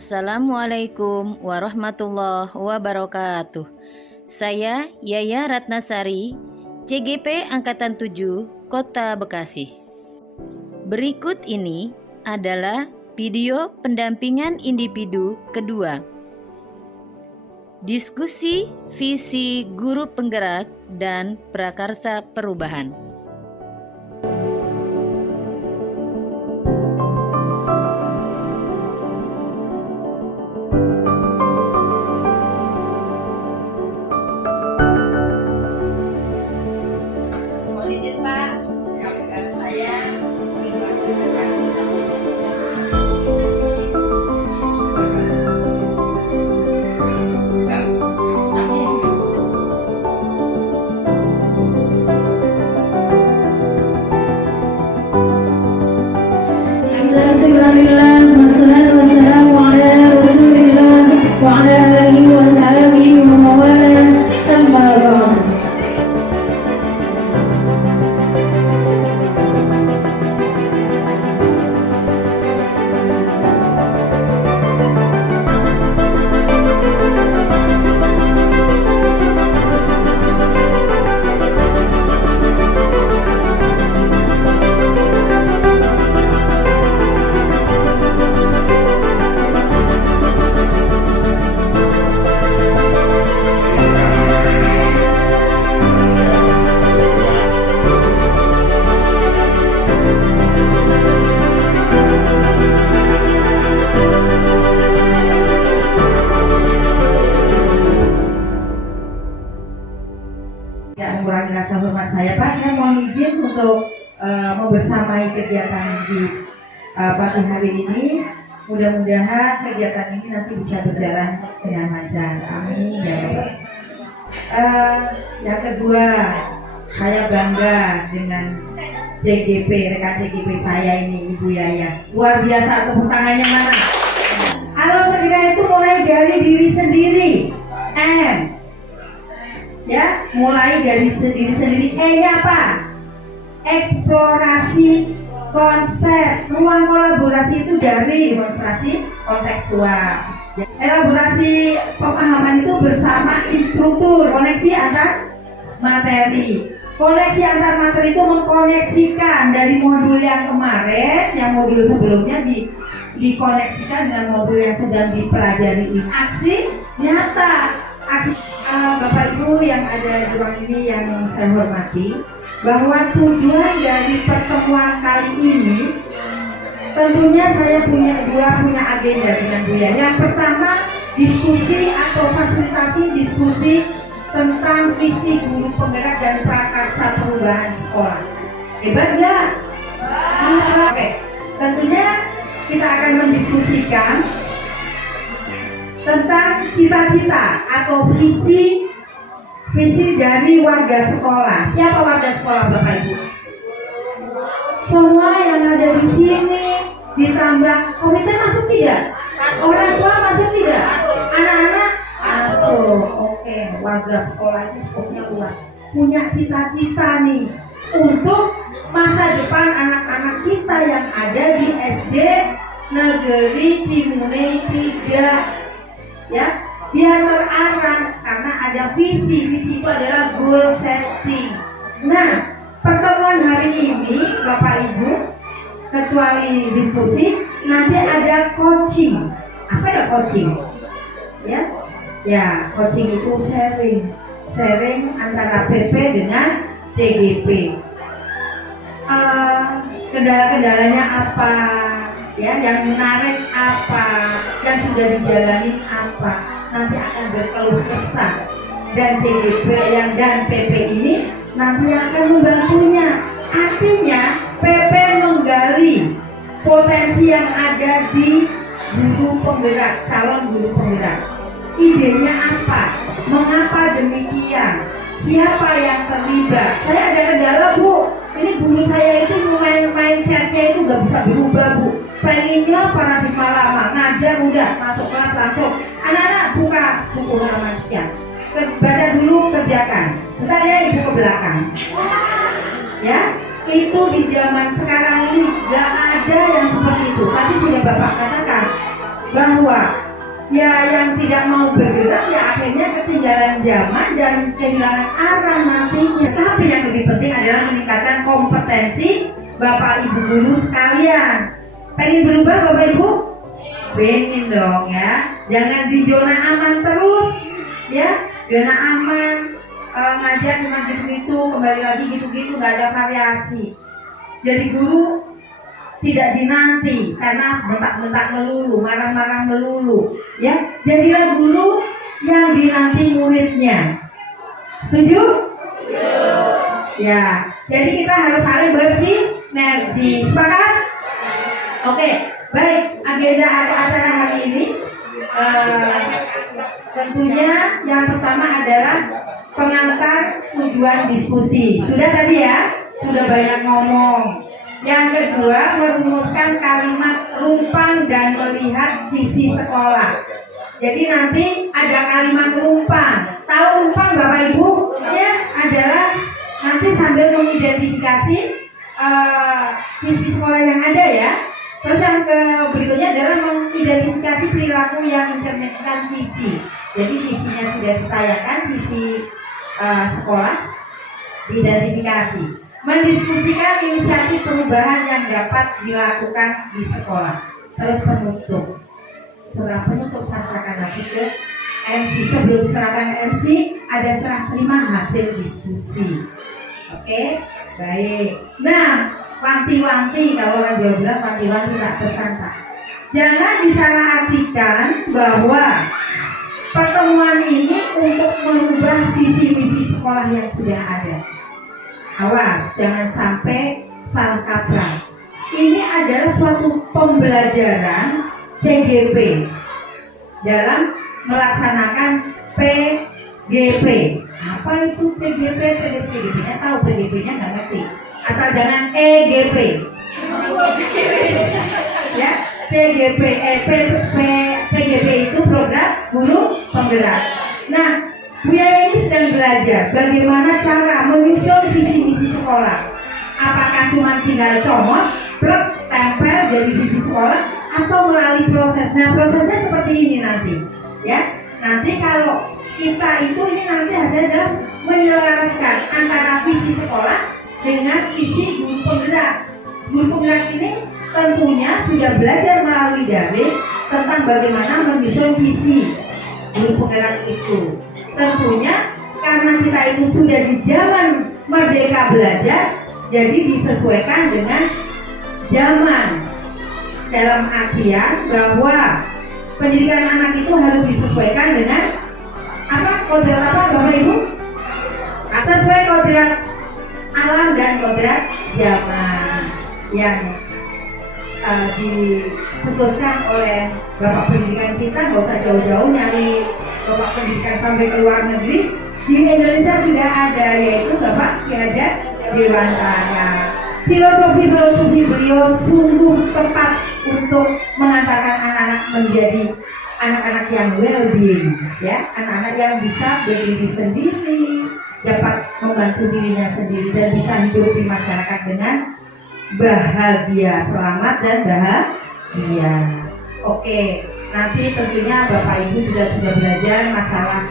Assalamualaikum warahmatullahi wabarakatuh. Saya Yaya Ratnasari, CGP Angkatan 7, Kota Bekasi. Berikut ini adalah video pendampingan individu kedua. Diskusi visi guru penggerak dan prakarsa perubahan. Izin Pak, saya di kelas Bismillahirrahmanirrahim. Wassalatu wassalamu ala Rasulillah wa ala alihi wa sahbihi wa mawala. Amma ba'd. Tidak mengurangi rasa hormat saya, Pak. Saya mohon izin untuk membersamai kegiatan di pagi hari ini. Mudah-mudahan kegiatan ini nanti bisa berjalan dengan lancar. Amin ya Rabbal. Yang kedua, saya bangga dengan CGP, rekan CGP saya ini, Ibu Yaya. Luar biasa, tepuk tangannya mana? Alam pernikahan itu mulai dari diri sendiri. Ya, mulai dari sendiri. E-nya apa? Eksplorasi konsep. Ruang kolaborasi itu dari demonstrasi kontekstual. Elaborasi pemahaman itu bersama instruktur. Koneksi antar materi. Koneksi antar materi itu mengkoneksikan dari modul yang kemarin, yang modul sebelumnya dikoneksikan dengan modul yang sedang dipelajari ini. Aksi nyata. Bapak Ibu yang ada di ruang ini yang saya hormati, bahwa tujuan dari pertemuan kali ini tentunya saya punya agenda dengan Bu Yaya. Yang pertama, diskusi atau fasilitasi diskusi tentang visi guru penggerak dan prakarsa perubahan sekolah. Hebat nggak? Oke. Tentunya kita akan mendiskusikan tentang cita-cita atau visi dari warga sekolah. Siapa warga sekolah, Bapak Ibu? Semua yang ada di sini, ditambah komite masuk tidak? Orang tua masuk tidak? Anak-anak masuk. Oke, warga sekolah itu skopnya luas. Punya cita-cita nih untuk masa depan anak-anak kita yang ada di SD Negeri Cimune 3. Ya, biar terarah karena ada visi itu adalah goal setting. Nah, pertemuan hari ini Bapak Ibu, kecuali diskusi, nanti ada coaching. Apa ya coaching? Ya, coaching itu sharing antara PP dengan CGP. Kendala-kendalanya apa? Ya, yang menarik apa, yang sudah dijalani apa, nanti akan berkeluh kesah, dan CGP dan PP ini nanti akan membantunya. Artinya PP menggali potensi yang ada di guru penggerak, calon guru penggerak. Idenya apa? Mengapa demikian? Siapa yang terlibat? Saya ada kendala, Bu. Ini guru saya itu mindsetnya itu nggak bisa berubah, Bu. Pengennya paradigma lama, ngajar udah masuk kelas langsung. Anak-anak buka buku halaman sekian. Baca dulu, kerjakan. Bentar ya, ibu ke belakang. Ya, itu di zaman sekarang ini nggak ada yang seperti itu. Tadi sudah Bapak katakan, bahwa ya yang tidak mau bergerak ya akhirnya ketinggalan zaman dan kehilangan arah nantinya. Tapi yang lebih penting adalah meningkatkan kompetensi Bapak Ibu guru sekalian. Pengen berubah Bapak Ibu? Pengen dong ya. Jangan di zona aman terus ya. Zona aman, ngajar cuma gitu-gitu, kembali lagi gitu-gitu, nggak ada variasi. Jadi guru tidak dinanti karena bentak-bentak melulu, marah-marah melulu ya. Jadilah guru yang dinanti muridnya. Setuju? Ya, jadi kita harus saling bersinergi. Sepakat? Oke, baik. Agenda atau acara hari ini tentunya yang pertama adalah pengantar tujuan diskusi. Sudah tadi ya, sudah banyak ngomong. Yang kedua, merumuskan kalimat rumpang dan melihat visi sekolah. Jadi nanti ada kalimat rumpang. Tahu rumpang Bapak Ibu? Ya, adalah nanti sambil mengidentifikasi visi sekolah yang ada ya. Terus yang berikutnya adalah mengidentifikasi perilaku yang mencerminkan visi. Jadi visinya sudah ditayangkan, visi sekolah diidentifikasi. Mendiskusikan inisiatif perubahan yang dapat dilakukan di sekolah. Terus penutup. Setelah penutup saya serahkan lagi ke MC. Sebelum serahkan MC, ada serah terima hasil diskusi. Oke, baik. Nah, wanti-wanti, kalau orang Jawa bilang wanti-wanti tak tersangka. Jangan disalahartikan bahwa pertemuan ini untuk merubah visi misi sekolah yang sudah ada. Awas, jangan sampai salah kaprah. Ini adalah suatu pembelajaran CGP dalam melaksanakan PGP. Apa itu PGP? PGP-nya tahu, PGP-nya nggak ngerti. Asal jangan EGP. Ya, CGP, PGP itu program guru penggerak. Nah, Bu Yaya ini sedang belajar bagaimana cara menyusun visi misi sekolah. Apakah cuma tinggal comot, plek, tempel jadi visi sekolah, atau melalui proses. Nah, prosesnya seperti ini nanti, ya. Nanti kalau kita itu ini nanti hasilnya adalah menyelaraskan antara visi sekolah dengan visi guru penggerak. Guru penggerak ini tentunya sudah belajar melalui daring tentang bagaimana menyusun visi guru penggerak itu. Tentunya karena kita itu sudah di zaman merdeka belajar, jadi disesuaikan dengan zaman. Dalam artian bahwa pendidikan anak itu harus disesuaikan dengan kodrat apa Bapak Ibu? Sesuai kodrat alam dan kodrat zaman yang diputuskan oleh Bapak Pendidikan kita. Nggak usah jauh-jauh nyari Bapak Pendidikan sampai ke luar negeri. Di Indonesia sudah ada, yaitu Bapak Ki Hajar Dewantara. Filosofi beliau sungguh tepat untuk mengantarkan anak-anak menjadi anak-anak yang well-being, ya, anak-anak yang bisa berdiri sendiri, dapat membantu dirinya sendiri dan bisa hidup di masyarakat dengan bahagia, selamat dan bahagia. Oke, nanti tentunya Bapak Ibu sudah belajar masalah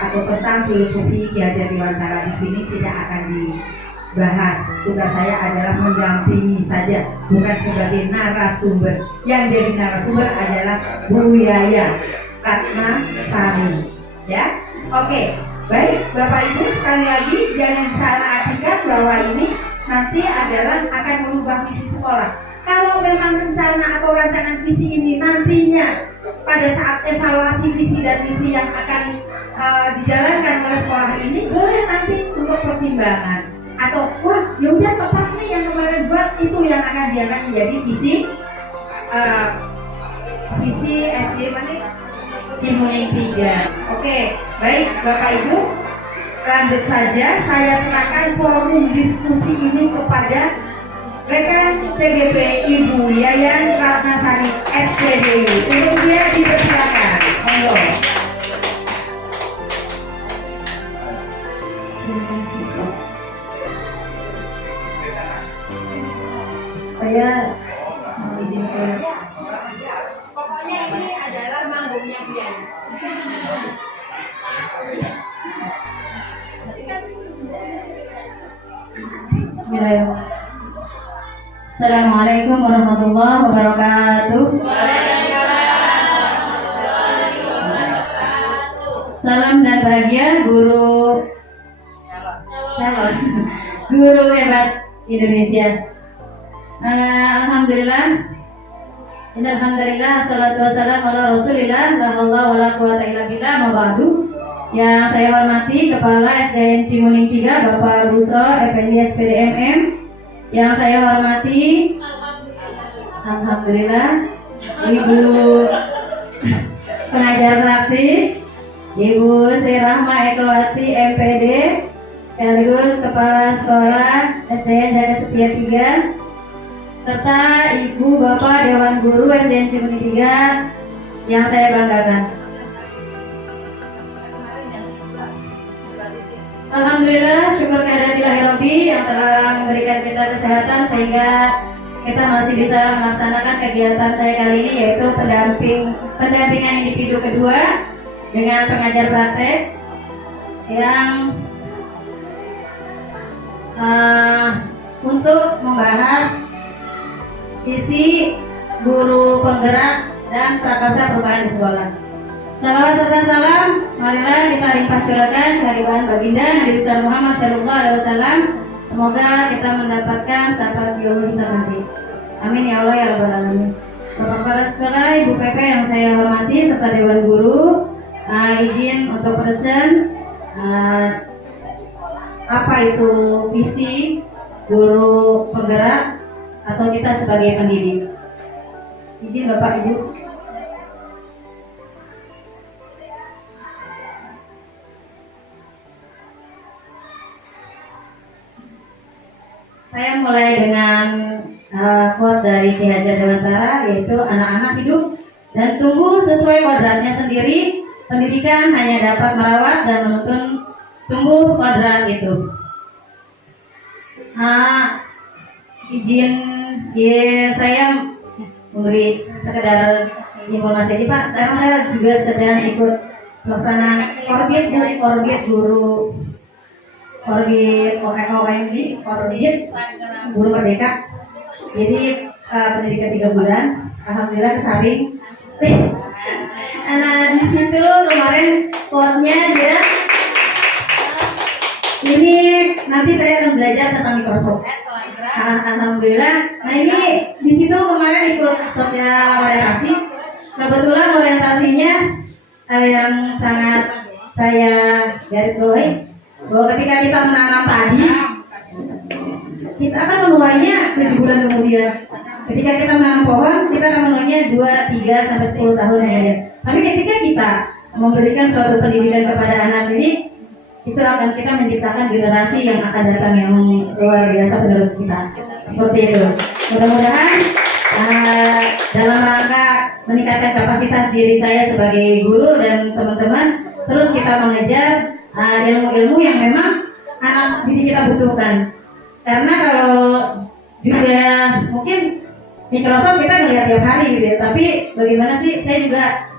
atau tentang filosofi Ki Hajar Dewantara. Di sini tidak akan dibahas. Tugas saya adalah mendampingi saja, bukan sebagai narasumber. Yang jadi narasumber adalah Bu Yaya Ratnasari. Ya, oke, baik Bapak Ibu, sekali lagi jangan salah artikan bahwa ini nanti adalah akan merubah visi sekolah. Kalau memang rencana atau rancangan visi ini nantinya pada saat evaluasi visi dan misi yang akan dijalankan oleh sekolah ini, boleh nanti untuk pertimbangan. Atau wah yaudah tepat nih yang kemarin buat itu yang akan diangkat menjadi visi SD mana? Cimuning 3. Oke, baik Bapak Ibu, lanjut saja. Saya serahkan forum diskusi ini kepada rekan CGP Ibu Yayan Ratnasari SPDW. Untuk dia dipersilakan. Monggo. Saya mengizinkan. Pokoknya Bismillahirrahmanirrahim. Assalamualaikum warahmatullahi wabarakatuh. Salam dan bahagia guru calon guru hebat Indonesia. Alhamdulillah, salatu wassalamu ala Rasulillah, la haula wala quwata illa billah, ma ba'du. Yang saya hormati Kepala SDN Cimuning 3 Bapak Busro Effendi SPDMM. Yang saya hormati Alhamdulillah Ibu pengajar praktik Ibu Sri Rahma Ekowati MPD, sekaligus Kepala Sekolah SDN Jaga Setia 3, serta Ibu Bapak Dewan Guru SDN Cimuning 3 yang saya banggakan. Alhamdulillah, syukur kehadirat Rabbi yang telah memberikan kita kesehatan sehingga kita masih bisa melaksanakan kegiatan saya kali ini, yaitu pendampingan individu kedua dengan pengajar praktek yang untuk membahas isi guru penggerak dan prakarsa perubahan di sekolah. Salawat serta salam, marilah kita limpah curahkan kehadiran baginda Nabi besar Muhammad SAW. Semoga kita mendapatkan syafaat beliau nanti. Amin ya Allah ya Rabbal Alamin. Bapak kepala sekolah, Ibu PP yang saya hormati serta Dewan Guru, izin untuk present apa itu visi guru penggerak atau kita sebagai pendidik. Izin Bapak Ibu. Saya mulai dengan quote dari Ki Hajar Dewantara, yaitu anak-anak hidup dan tumbuh sesuai kodratnya sendiri. Pendidikan hanya dapat merawat dan menuntun tumbuh kodrat itu. Izin saya memberi sekedar informasi aja Pak. Sekarang saya juga sedang ikut pelaksanaan Orbit Guru Guru Merdeka. Jadi pendidikan 3 bulan, alhamdulillah kesaring. Di situ kemarin quote-nya dia, ini nanti saya akan belajar tentang Microsoft. Alhamdulillah. Nah ini di situ kemarin ikut sosial orientasi. Kebetulan orientasinya yang sangat saya garis bawahi bahwa ketika kita menanam padi, kita akan menuainya 7 bulan kemudian. Ketika kita menanam pohon, kita akan menuainya 2, 3, sampai 10 tahun kemudian. Tapi ketika kita memberikan suatu pendidikan kepada anak ini, itu akan kita menciptakan generasi yang akan datang yang luar biasa penerus kita. Seperti itu. Mudah-mudahan dalam rangka meningkatkan kapasitas diri saya sebagai guru dan teman-teman, terus kita mengejar ilmu-ilmu yang memang anak didik kita butuhkan. Karena kalau juga mungkin Microsoft kita ngelihat tiap hari gitu ya, tapi bagaimana sih, saya juga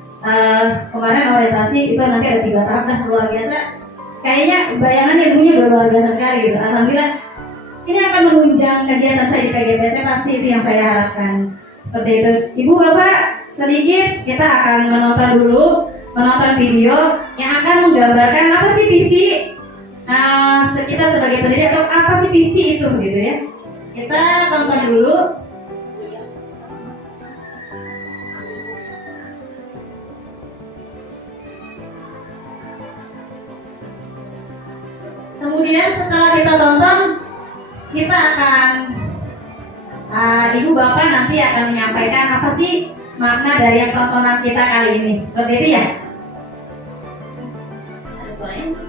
kemarin orientasi itu nanti ada 3 tahap, luar biasa. Kayaknya bayangan ilmunya udah luar biasa sekali gitu. Alhamdulillah ini akan menunjang kegiatan saya di PGTC, pasti itu yang saya harapkan. Seperti itu. Ibu Bapak, sedikit kita akan menonton video yang akan menggambarkan apa sih visi kita sebagai pendidik, atau apa sih visi itu gitu ya. Kita tonton dulu. Kemudian setelah kita tonton, kita akan Ibu Bapak nanti akan menyampaikan apa sih makna dari yang tontonan kita kali ini. Seperti itu ya. Ada suaranya?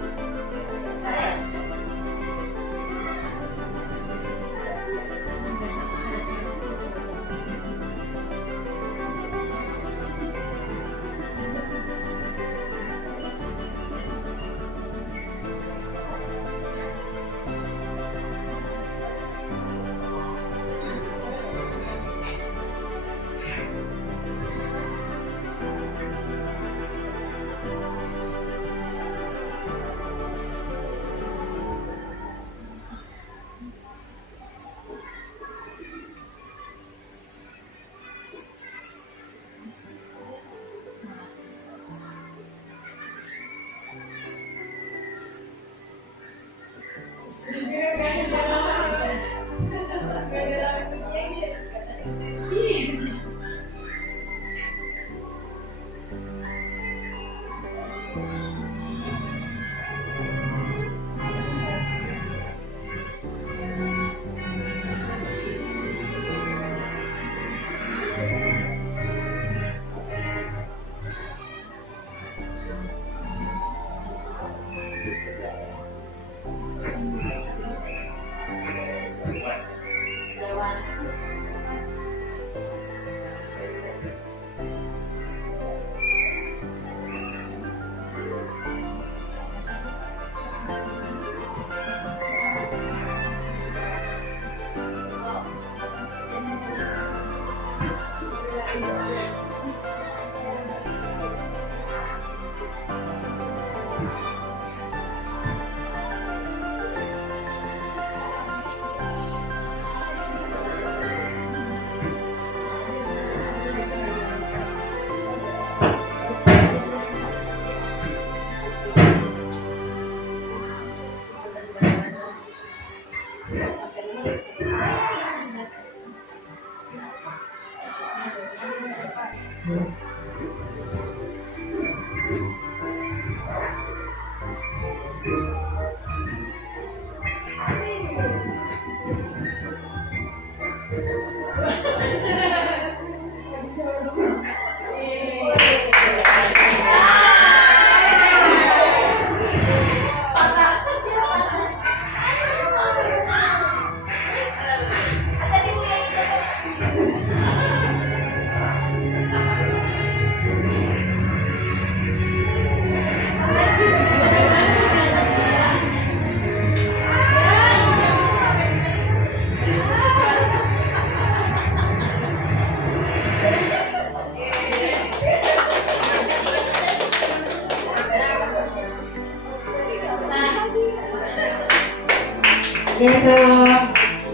Yaitu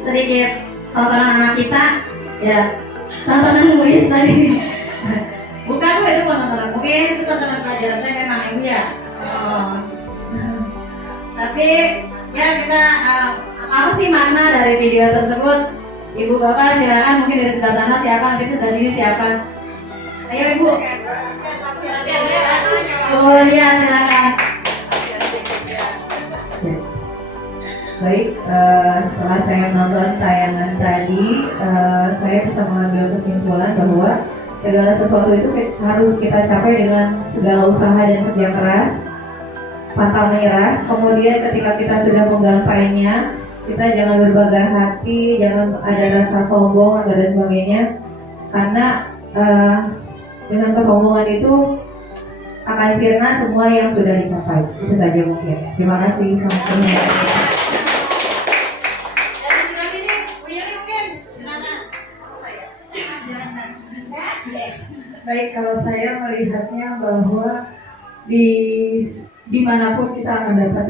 sedikit tontonan anak kita, ya tontonan Luis tadi. Bukan Bu, itu bukan tontonan, mungkin itu tontonan pelajaran saya memang Ibu ya. Tapi ya kita apa sih makna dari video tersebut? Ibu Bapak silakan, mungkin dari sebelah sana siapa, nanti sebelah sini siapa. Ayo Ibu. Oh iya, silakan. Baik, setelah saya menonton tayangan tadi, saya bisa mengambil kesimpulan bahwa segala sesuatu itu harus kita capai dengan segala usaha dan kerja keras, pantang menyerah. Kemudian ketika kita sudah menggapainya, kita jangan berbangga hati, jangan ada rasa sombong dan sebagainya, karena dengan kesombongan itu akan sirna semua yang sudah dicapai. Itu saja mungkin. Terima kasih. Baik, kalau saya melihatnya bahwa dimanapun kita akan dapat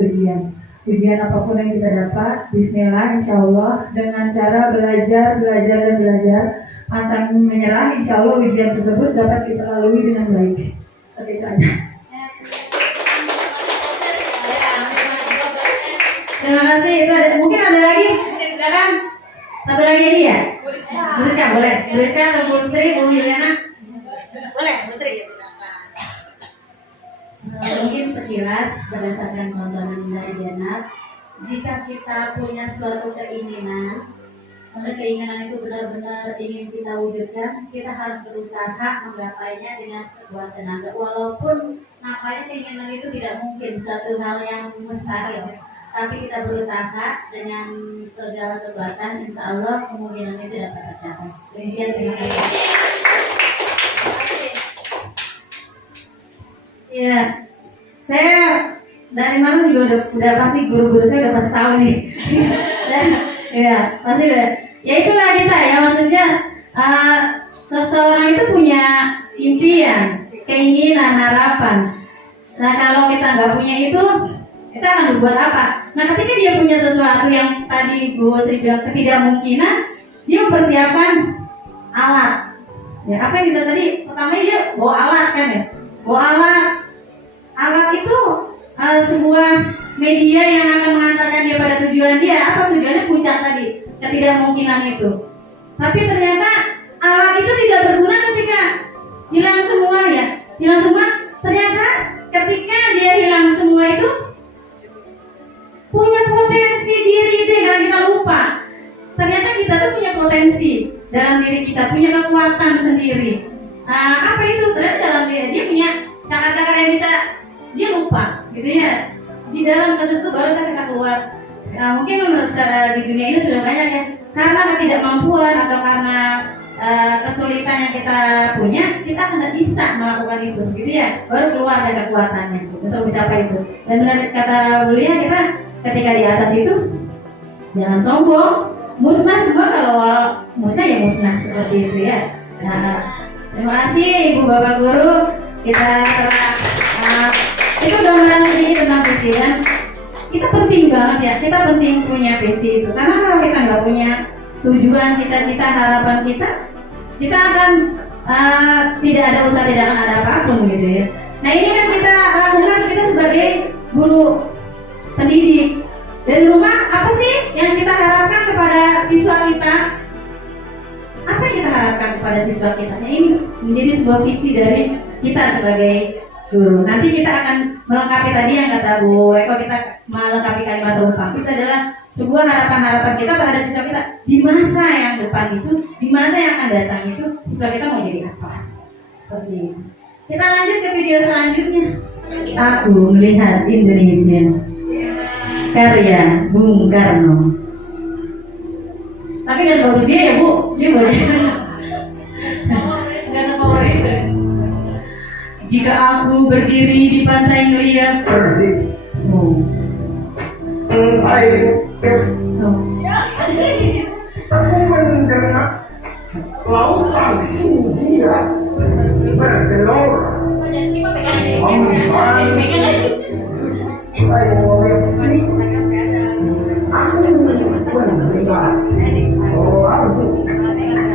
ujian apapun yang kita dapat, Bismillah, Insya Allah dengan cara belajar dan belajar, pantang menyerah, Insya Allah ujian tersebut dapat kita lalui dengan baik. Seperti itu aja. Terima kasih. Itu ada, mungkin ada lagi, silakan. Satu lagi ini ya. Tuliskan boleh. Tuliskan atau Bu Sri, Bu Yuliana. Boleh, Bu Sri ya silakan. Mungkin sekilas berdasarkan tontonan dari Janat, jika kita punya suatu keinginan, keinginan itu benar-benar ingin kita wujudkan, kita harus berusaha menggapainya dengan sekuat tenaga. Walaupun nampaknya keinginan itu tidak mungkin satu hal yang mustahil, tapi kita berusaha dengan segala kekuatan, insya Allah kemungkinan itu dapat tercapai. Demikian, terima kasih. Ya, saya dari mana juga udah pasti guru-guru saya udah pasti tahu nih. Dan ya pasti udah. Ya itulah kita ya, maksudnya seseorang itu punya impian, keinginan, harapan. Nah kalau kita nggak punya itu, kita akan berbuat apa? Nah ketika dia punya sesuatu yang tadi Bu Sri bilang ketidakmungkinan, dia mempersiapkan alat. Ya apa yang kita tadi pertama dia bawa alat kan ya, bawa alat. Alat itu sebuah media yang akan mengantarkan dia pada tujuan dia. Apa tujuannya? Puncak tadi, ketidakmungkinan itu. Tapi ternyata alat itu tidak berguna ketika hilang semua ya. Hilang semua, ternyata ketika punya kekuatan sendiri. Apa itu? Ternyata dalam dia punya cakar-cakar yang bisa dia lupa, gitu ya. Di dalam kasus itu baru kita keluar. Mungkin secara di dunia ini sudah banyak ya. Karena ketidakmampuan atau karena kesulitan yang kita punya, kita tidak bisa melakukan itu, gitu ya. Baru keluar ada kekuatannya untuk mencapai itu. Dan benar kata Bulia, kita ketika di atas itu jangan sombong, musnah semua. Kalau musnah ya musnah seperti itu ya. Nah, terima kasih Ibu Bapak Guru. Kita telah itu gambaran sedikit tentang visi, dan kita penting banget ya. Kita penting punya visi itu, karena kalau kita nggak punya tujuan, cita-cita, harapan kita akan tidak ada usaha, tidak akan ada apapun gitu ya. Nah ini kan kita lakukan, kita sebagai guru pendidik dari rumah. Apa sih yang kita harapkan kepada siswa kita? Apa yang kita harapkan kepada siswa kita? Nah, ini menjadi sebuah visi dari kita sebagai guru. Nanti kita akan melengkapi tadi yang kata Bu Eko, kita melengkapi kalimat rumpang. Itu adalah sebuah harapan-harapan kita terhadap siswa kita di masa yang depan itu, di masa yang akan datang itu, siswa kita mau jadi apa? Seperti itu. Kita lanjut ke video selanjutnya. Aku melihat Indonesia, karya Bung Karno. Tapi dan bagus dia ya Bu, dia boleh. Nggak sepower itu. Jika aku berdiri di pantai melihat aku mendengar lautan India bergelora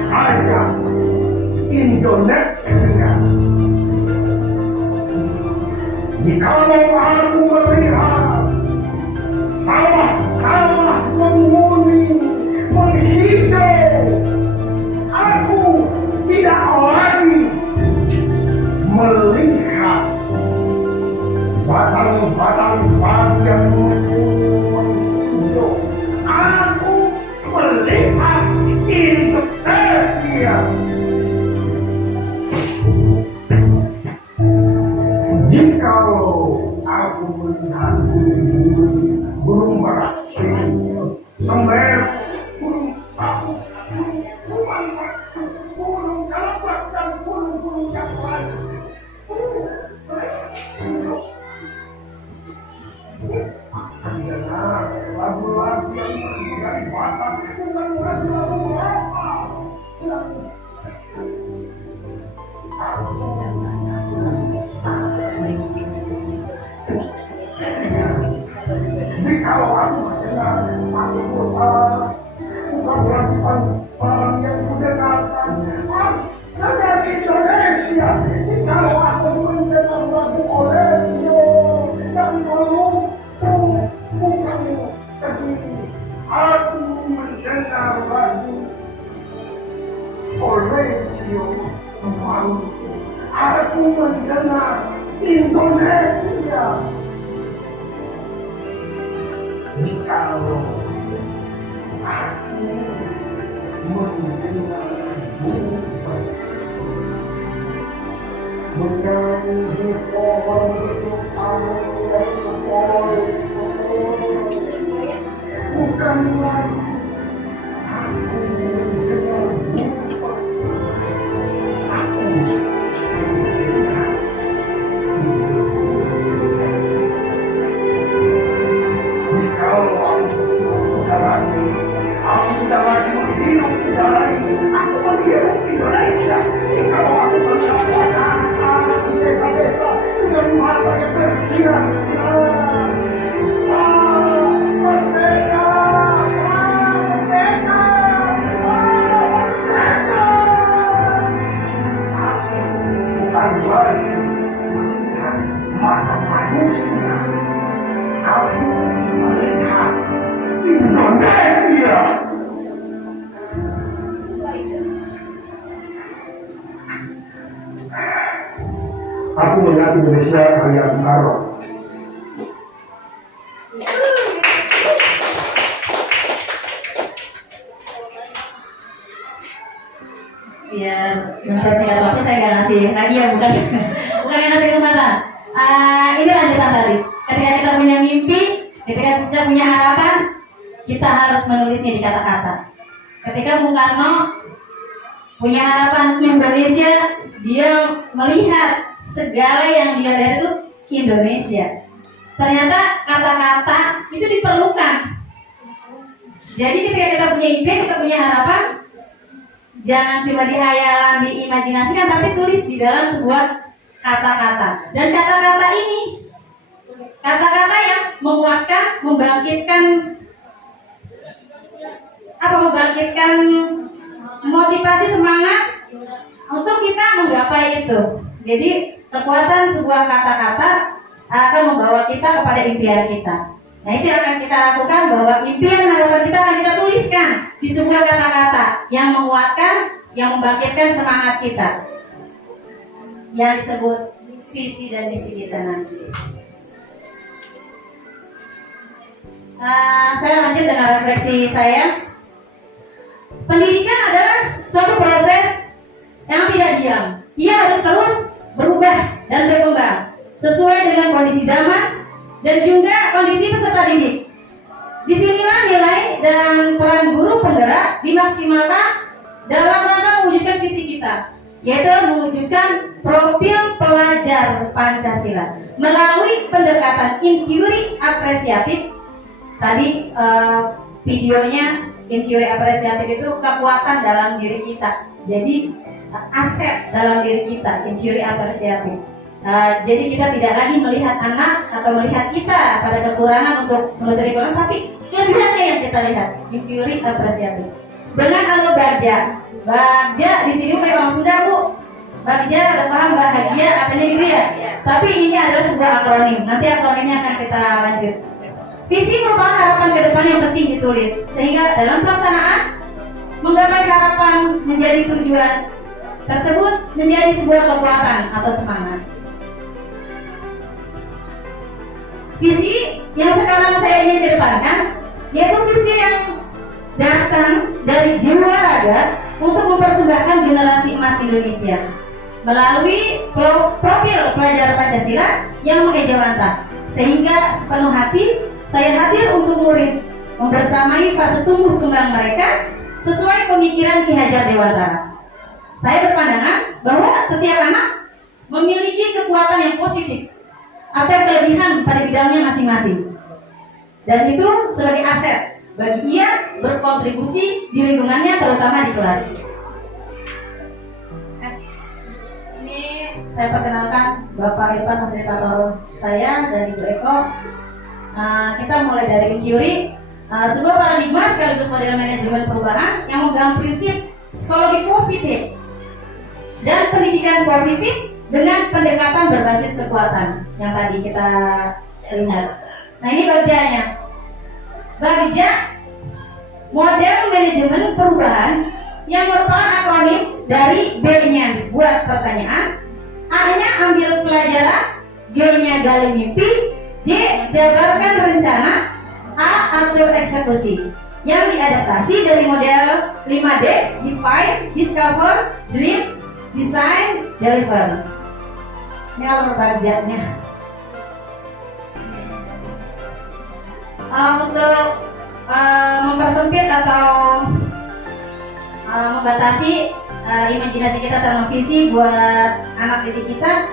ada Indonesia. Jikalau aku melihat sawah-sawah menguning, menghijau, aku tidak lagi melihat batang-batang padi yang menghijau. Aku melihat Indonesia. Jikalau aku melihat burung merak, sember, burung tahu, burung kalabak, dan burung-burung yang lain. Dengar lagu-lagu yang dari batang, bukan lagu-lagu apa. Kalau aku mendengar, aku bukan berarti orang yang mendengarkan. Dari Indonesia, kalau aku mendengar lagu Olesio dan bukan sendiri, aku mendengar lagu Olesio baru. Aku mendengar Indonesia. Jikalau aku mendengar menyanyi pohon kesukaan dan pohon bukan lagi aku mendengar aku tidak lagi menghirup udara ini. Aku menghirup Indonesia. Kalau aku melihat anak-anak di desa-desa dengan mata yang bersinar, merdeka, merdeka, merdeka. Aku bukan lagi melihat mata manusia. Aku melihat Indonesia. Aku melihat Indonesia karya Bung Karno. Untuk singkat waktu saya nggak ngasih lagi ya, bukan bukan yang ngasih kesempatan. Ini lanjutan tadi. Ketika kita punya mimpi, ketika kita punya harapan, kita harus menulisnya di kata-kata. Ketika Bung Karno punya harapan Indonesia, dia melihat segala yang dia lihat itu Indonesia. Ternyata kata-kata itu diperlukan. Jadi ketika kita punya impian, kita punya harapan, jangan cuma dihayalan, diimajinasikan, tapi tulis di dalam sebuah kata-kata. Dan kata-kata ini, kata-kata yang menguatkan, membangkitkan motivasi, semangat untuk kita menggapai itu. Jadi kekuatan sebuah kata-kata akan membawa kita kepada impian kita. Nah, itu akan kita lakukan, bahwa impian harapan kita akan kita tuliskan di sebuah kata-kata yang menguatkan, yang membangkitkan semangat kita, yang disebut visi dan misi kita nanti. Saya lanjut dengan refleksi saya. Pendidikan adalah suatu proses yang tidak diam. Ia harus terus berubah dan berkembang sesuai dengan kondisi zaman dan juga kondisi peserta didik. Disinilah nilai dan peran guru penggerak dimaksimalkan dalam rangka mewujudkan visi kita, yaitu mewujudkan profil pelajar Pancasila melalui pendekatan inquiry apresiatif. Tadi videonya inquiry apresiatif itu kekuatan dalam diri kita. Jadi aset dalam diri kita, inquiry apresiatif. Jadi kita tidak lagi melihat anak atau melihat kita pada kekurangan untuk menutupi kurang, tapi kelebihannya yang kita lihat, inquiry apresiatif. Dengan alo Bagja di sini pakai orang Sunda, Bu. Bagja ada paham bahagia katanya gitu ya. Tapi ini adalah sebuah akronim. Nanti akronimnya akan kita lanjut. Visi merupakan harapan ke depan yang penting ditulis, sehingga dalam pelaksanaan menggapai harapan menjadi tujuan tersebut menjadi sebuah kekuatan atau semangat. Visi yang sekarang saya ingin kedepankan yaitu visi yang datang dari jiwa raga untuk mempersembahkan generasi emas Indonesia melalui profil pelajar Pancasila yang mengejawantah, sehingga sepenuh hati saya hadir untuk murid membersamai fase tumbuh kembang mereka sesuai pemikiran Ki Hajar Dewantara. Saya berpandangan bahwa setiap anak memiliki kekuatan yang positif atau kelebihan pada bidangnya masing-masing, dan itu sebagai aset bagi ia berkontribusi di lingkungannya, terutama di kelas. Ini saya perkenalkan Bapak Irfan fasilitator saya dari Ibu Eko. Kita mulai dari inquiry, sebuah paradigma sekaligus model manajemen perubahan yang memegang prinsip psikologi positif dan pendidikan positif dengan pendekatan berbasis kekuatan yang tadi kita lihat. Nah, ini bagiannya. Bagja model manajemen perubahan yang merupakan akronim dari B-nya buat pertanyaan, A-nya ambil pelajaran, G-nya gali mimpi, J jabarkan rencana, A atur eksekusi, yang diadaptasi dari model 5D, define, discover, dream, design, deliver. Ini alur bagiannya. Untuk mempersempit atau membatasi imajinasi kita tentang visi buat anak didik kita,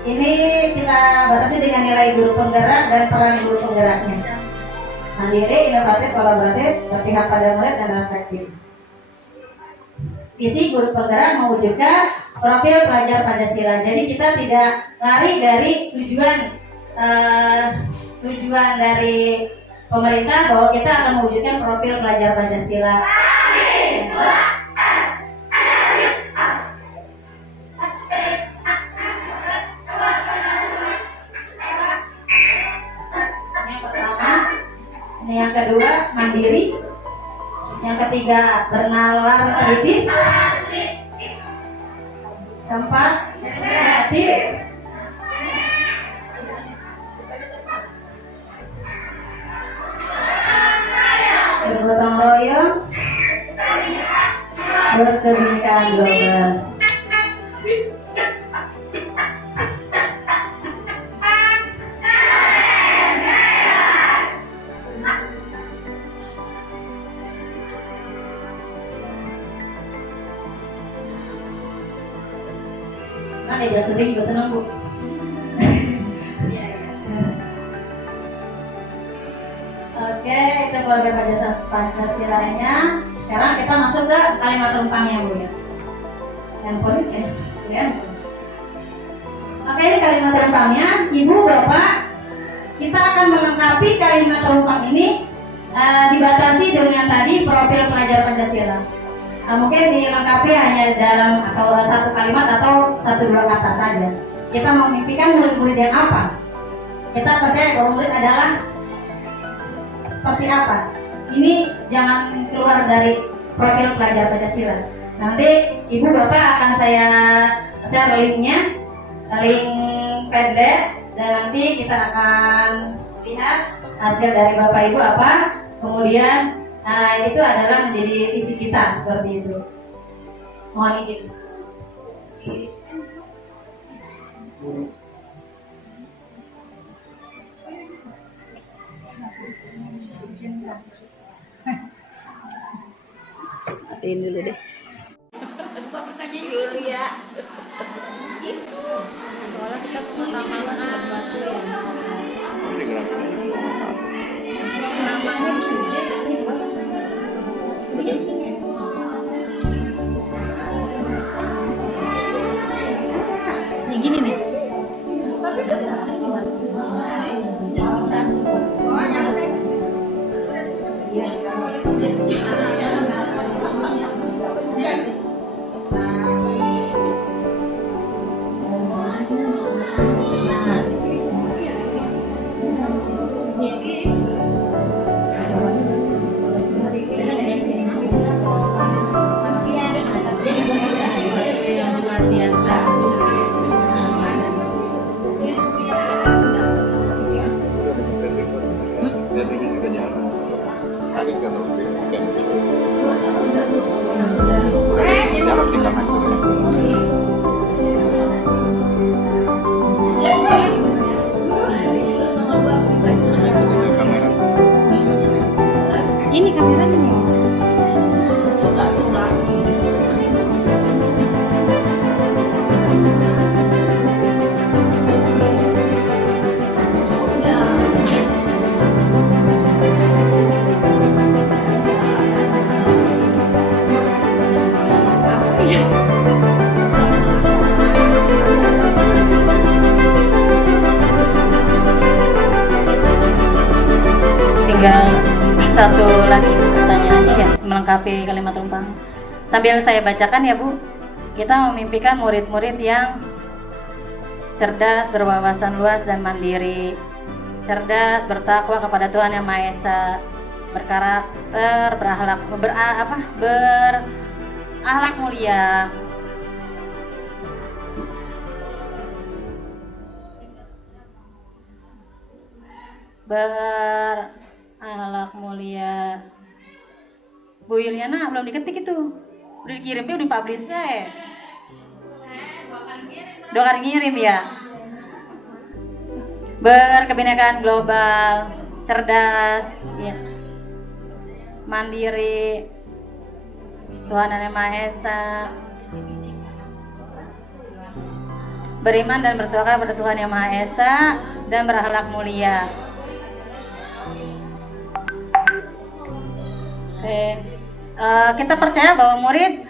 ini kita batasi dengan nilai guru penggerak dan peran guru penggeraknya. Mandiri, inovatif, kolaboratif, berpihak pada murid dan efektif. Visi guru penggerak mewujudkan profil pelajar Pancasila. Jadi kita tidak lari dari tujuan dari pemerintah bahwa kita akan mewujudkan profil pelajar Pancasila. Yang pertama, ini yang kedua mandiri, yang ketiga bernalar kritis, keempat kreatif, bergotong royong, berkebinekaan global. keluarga Pancasilanya. Sekarang kita masuk ke kalimat rumpangnya, Bu ya. Handphone ya. Oke, ini kalimat rumpangnya, Ibu Bapak. Kita akan melengkapi kalimat rumpang ini dibatasi dengan tadi profil pelajar Pancasila. Mungkin dilengkapi hanya dalam atau satu kalimat atau satu dua kata saja. Kita memimpikan murid-murid yang apa? Kita percaya bahwa murid adalah seperti apa? Ini jangan keluar dari profil pelajar Pancasila. Nanti Ibu Bapak akan saya share linknya, link PDF, dan nanti kita akan lihat hasil dari Bapak Ibu apa. Kemudian itu adalah menjadi visi kita seperti itu. Mohon izin. Matiin dulu deh. Soalnya kita pertama sesuatu yang namanya ini gini nih. Ini kameranya nih. Tinggal satu lagi pertanyaannya ya, melengkapi kalimat rumpang. Sambil saya bacakan ya Bu, kita memimpikan murid-murid yang cerdas, berwawasan luas dan mandiri, cerdas, bertakwa kepada Tuhan Yang Maha Esa, berkarakter, berakhlak mulia, berakhlak mulia. Bu Yuliana belum diketik itu, udah dikirimnya, udah publish ya. Dua kali ngirim ya. Berkebinekaan global, cerdas, ya, mandiri, Tuhan Yang Maha Esa, beriman dan bertakwa pada Tuhan Yang Maha Esa, dan berakhlak mulia. Oke. Kita percaya bahwa murid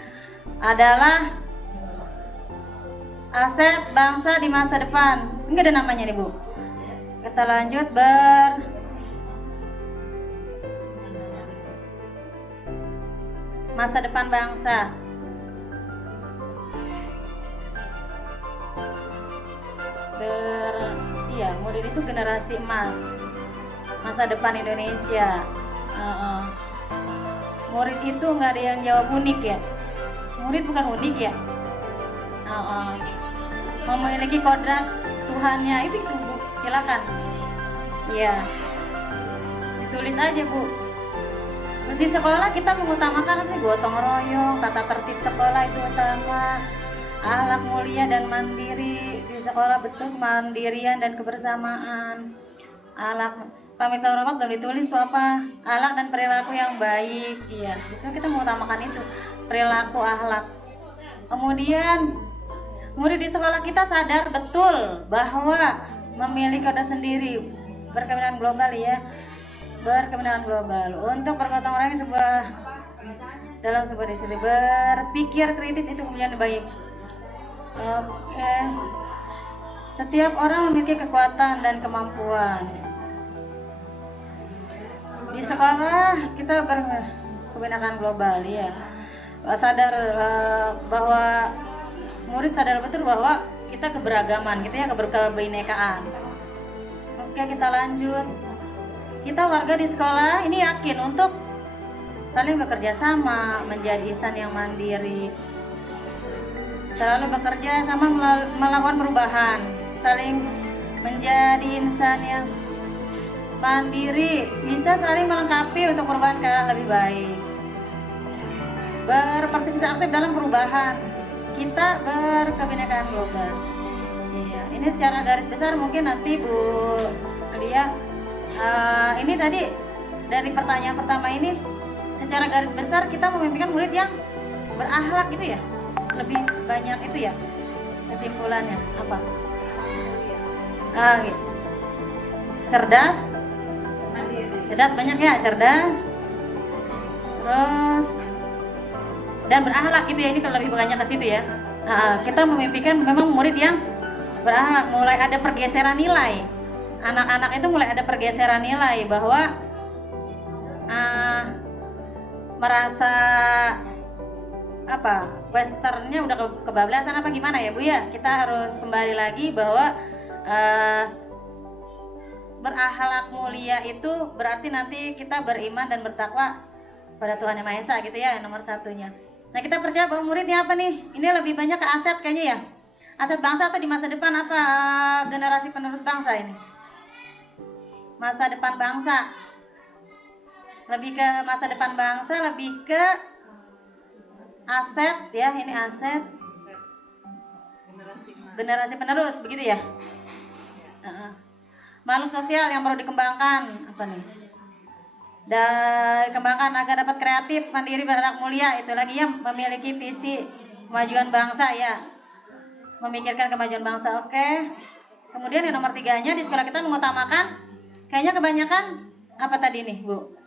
adalah aset bangsa di masa depan. Enggak ada namanya nih Bu. Kita lanjut masa depan bangsa. Iya, murid itu generasi emas, masa depan Indonesia. Murid itu nggak ada yang jawab unik ya. Murid bukan unik ya. Memiliki kodrat Tuhannya itu Bu. Silakan. Iya. Ditulis aja Bu. Di sekolah kita mengutamakan sih gotong royong, tata tertib sekolah itu utama, akhlak mulia dan mandiri. Di sekolah betul mandirian dan kebersamaan. Akhlak pamit hormat dan ditulis itu apa? Akhlak dan perilaku yang baik. Iya, itu kita mengutamakan itu, perilaku, akhlak. Kemudian murid di sekolah kita sadar betul bahwa memiliki kodrat sendiri, berkebinekaan global ya. berkebenangan global untuk bergotong royong dalam sebuah diskusi, berpikir kritis itu kemudian baik. Oke. Setiap orang memiliki kekuatan dan kemampuan. Di sekolah kita berkebenangan global, ya. Sadar bahwa murid sadar betul bahwa kita keberagaman, gitu ya, kebinekaan. Oke, kita lanjut. Kita warga di sekolah ini yakin untuk saling bekerja sama, menjadi insan yang mandiri, selalu bekerja sama melakukan perubahan, saling menjadi insan yang mandiri, bisa saling melengkapi untuk perubahan ke arah lebih baik, berpartisipasi aktif dalam perubahan. Kita berkebinekaan global. Iya, ini secara garis besar mungkin nanti Bu Lia. Ini tadi dari pertanyaan pertama ini, secara garis besar kita memimpikan murid yang berakhlak gitu ya, lebih banyak itu ya kesimpulannya apa? Gitu. Cerdas, cerdas banyak ya, cerdas, terus dan berakhlak gitu ya, ini kalau lebih banyak ke situ ya. Kita memimpikan memang murid yang berakhlak, mulai ada pergeseran nilai. Anak-anak itu mulai ada pergeseran nilai bahwa merasa apa, westernnya udah kebablasan apa gimana ya Bu ya. Kita harus kembali lagi bahwa berakhlak mulia itu berarti nanti kita beriman dan bertakwa pada Tuhan Yang Maha Esa gitu ya, yang nomor satunya. Nah, kita percaya bahwa muridnya apa nih? Ini lebih banyak ke aset kayaknya ya. Aset bangsa atau di masa depan apa generasi penerus bangsa ini? Masa depan bangsa. Lebih ke masa depan bangsa, lebih ke aset ya, ini aset generasi penerus, begitu ya. Makhluk sosial yang perlu dikembangkan apa nih? Dan kembangkan agar dapat kreatif, mandiri, beranak mulia. Itu lagi ya, memiliki visi kemajuan bangsa ya, memikirkan kemajuan bangsa. Oke. Kemudian yang nomor 3-nya di sekolah kita mengutamakan, kayaknya kebanyakan apa tadi nih Bu?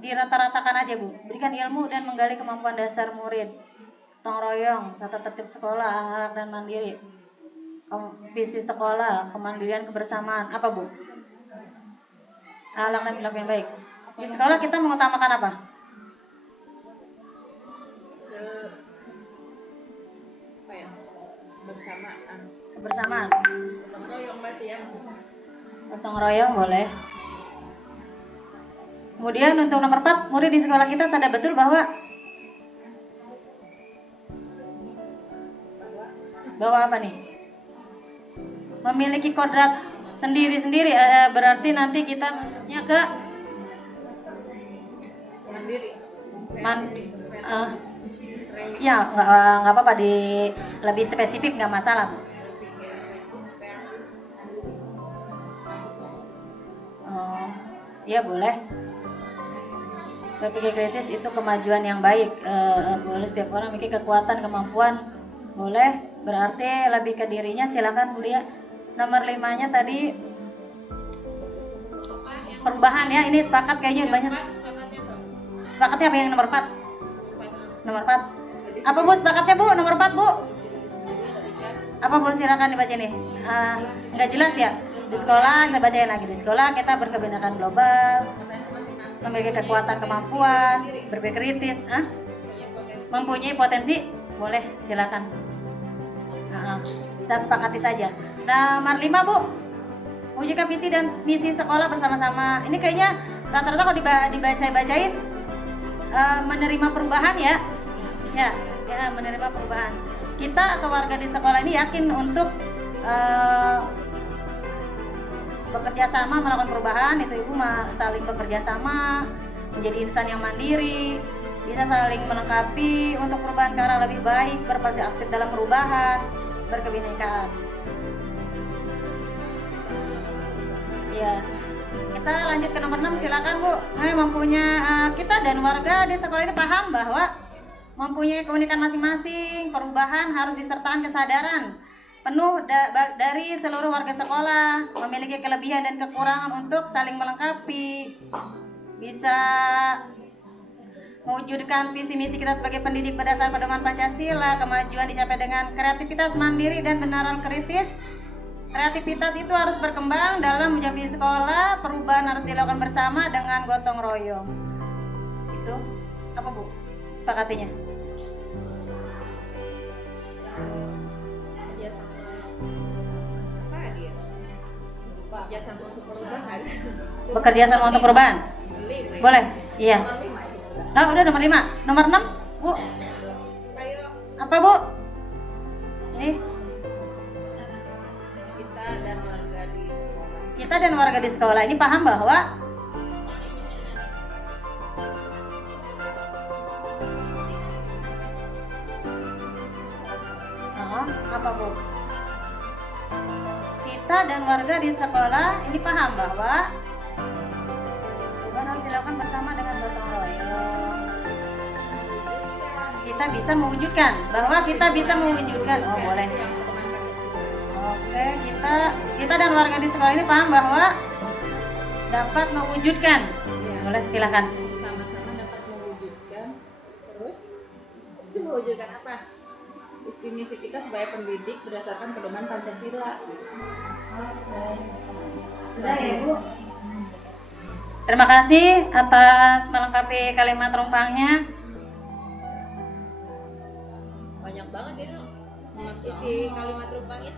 Dirata-ratakan aja Bu, berikan ilmu dan menggali kemampuan dasar murid, gotong royong, tata tertib sekolah, akhlak dan mandiri, visi sekolah, kemandirian, kebersamaan, apa Bu? Akhlak dan perilaku yang baik. Di sekolah kita mengutamakan apa? Kebersamaan. Gotong royong boleh. Kemudian untuk nomor 4, murid di sekolah kita sadar betul bahwa apa nih? Memiliki kodrat sendiri-sendiri, berarti nanti kita masuknya ke mandiri. Ya nggak apa-apa, di lebih spesifik nggak masalah. Ya boleh. Berpikir kritis itu kemajuan yang baik. Boleh, setiap orang memiliki kekuatan, kemampuan, boleh. Berarti lebih ke dirinya, silakan Bu Lia. Nomor 5-nya tadi perubahan ya, ini sepakat kayaknya banyak. Sepakatnya apa yang nomor 4? Nomor 4. Apa Bu sepakatnya Bu? Nomor 4 Bu? Apa Bu, silakan dibaca nih. Nggak jelas ya? Di sekolah kita bacain lagi. Di sekolah kita berkebinekaan global, memiliki kekuatan, kemampuan, berpikir kritis, mempunyai potensi, boleh silakan. Kita sepakati saja. Nomor 5 Bu, mewujudkan visi dan misi sekolah bersama-sama. Ini kayaknya rata-rata kalau dibacain menerima perubahan ya, menerima perubahan. Kita atau warga di sekolah ini yakin untuk bekerja sama melakukan perubahan. Itu Ibu saling bekerja sama, menjadi insan yang mandiri, bisa saling melengkapi untuk perubahan ke arah lebih baik, berpartisipasi aktif dalam perubahan, berkebinekaan. Ya, kita lanjut ke nomor 6, silakan Bu. Kita dan warga di sekolah ini paham bahwa mempunyai keunikan masing-masing, perubahan harus disertakan kesadaran penuh dari seluruh warga sekolah, memiliki kelebihan dan kekurangan untuk saling melengkapi, bisa mewujudkan visi misi kita sebagai pendidik berdasarkan pedoman Pancasila. Kemajuan dicapai dengan kreativitas mandiri dan benaran kritis. Kreativitas itu harus berkembang dalam menjadi sekolah. Perubahan harus dilakukan bersama dengan gotong royong. Itu apa Bu? Sepakatinya. Bekerja sama untuk perubahan. Bekerja sama untuk perubahan. Boleh? Iya. Oh, udah nomor 5. Nomor 6, Bu. Apa, Bu? Ini. Kita dan warga di sekolah ini paham bahwa apa, Bu? Kita dan warga di sekolah ini paham bahwa perubahan harus dilakukan bersama dengan gotong royong. Kita bisa mewujudkan oh boleh. Oke, kita dan warga di sekolah ini paham bahwa dapat mewujudkan. Boleh, silakan. Sama-sama dapat mewujudkan. Terus mewujudkan apa? Visi misi kita sebagai pendidik berdasarkan pedoman Pancasila. Sudah ya Bu. Terima kasih atas melengkapi kalimat rumpangnya. Banyak banget ya, no? Isi kalimat rumpangnya.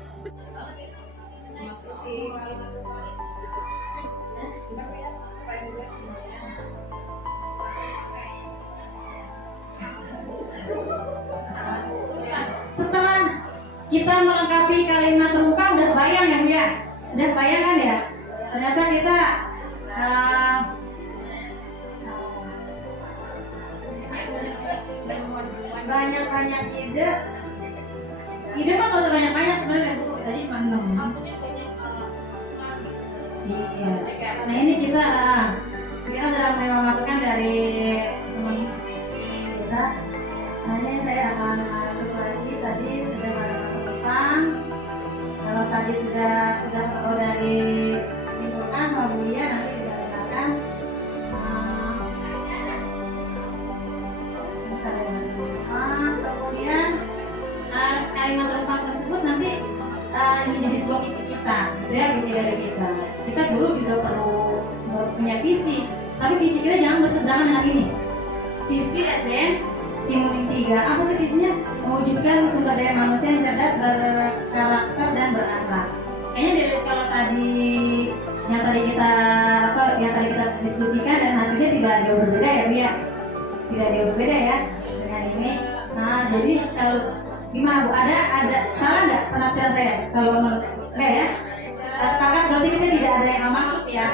Setelah kita melengkapi kalimat rumpang udah bayang ya Bu ya? Udah bayang kan ya? Ternyata kita banyak ide mah gak usah banyak sebenarnya Bu, tadi cuma 6. Iya. Nah ini kita sudah mulai memasukkan dari teman kita. Nah ini saya akan masuk lagi, tadi sudah masuk depan. Kalau tadi sudah tahu dari simpulkan Mbak Bulia, nanti kita dengarkan. Kemudian kalimat rumpang tersebut nanti menjadi sebuah visi kita, ya, visi dari kita. Kita dulu juga perlu punya visi, tapi visi kita jangan berseberangan dengan ini. Visi SDN Simulin 3, apa sih visinya? Mewujudkan sumber daya manusia yang cerdas, berkarakter dan berakhlak. Kayaknya dari kalau tadi yang tadi kita diskusikan dan hasilnya tidak jauh berbeda ya, Bu ya. Tidak jauh berbeda ya dengan ini. Nah, jadi kalau gimana Bu? Ada salah nggak penafsiran saya? Kalau menurut saya ya, sepakat berarti kita tidak ada yang masuk ya.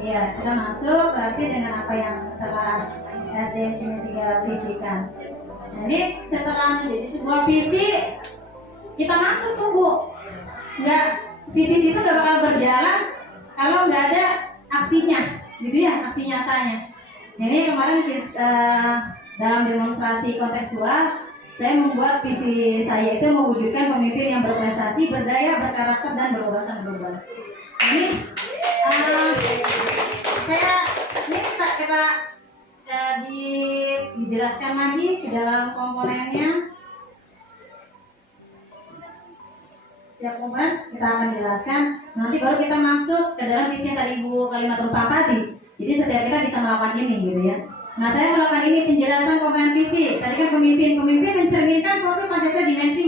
Iya, kita masuk berarti dengan apa yang telah SDN sini 3 visikan. Jadi setelah menjadi sebuah visi, kita masuk tuh Bu. Si visi itu nggak bakal berjalan kalau nggak ada aksinya, gitu ya, aksi nyatanya. Ini kemarin dalam demonstrasi kontekstual, saya membuat visi saya itu mewujudkan pemimpin yang berprestasi, berdaya, berkarakter, dan berwawasan global. Ini kita dijelaskan lagi di dalam komponennya. Setiap komponen kita akan jelaskan. Nanti baru kita masuk ke dalam visi yang tadi Ibu kalimat rumpang tadi. Jadi setiap kita bisa melakukan ini, gitu ya. Nah, saya melakukan ini penjelasan komponen visi. Tadi kan pemimpin mencerminkan profil Pancasila dimensi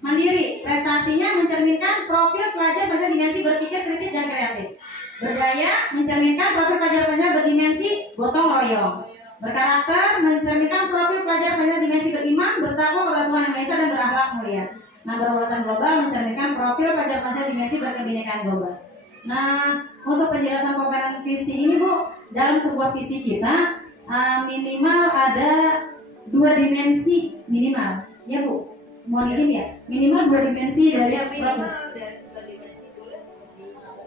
mandiri. Prestasinya mencerminkan profil pelajar Pancasila dimensi berpikir kritis dan kreatif. Berdaya mencerminkan profil pelajar Pancasila berdimensi gotong royong. Berkarakter mencerminkan profil pelajar Pancasila dimensi beriman, bertakwa kepada Tuhan Yang Maha Esa dan berakhlak mulia. Nah, berwawasan global mencerminkan profil pelajar Pancasila dimensi berkebinekaan global. Nah, untuk penjelasan komponen visi ini Bu, dalam sebuah visi kita minimal ada 2 dimensi minimal, ya Bu. Mohon izin ya, minimal 2 dimensi dari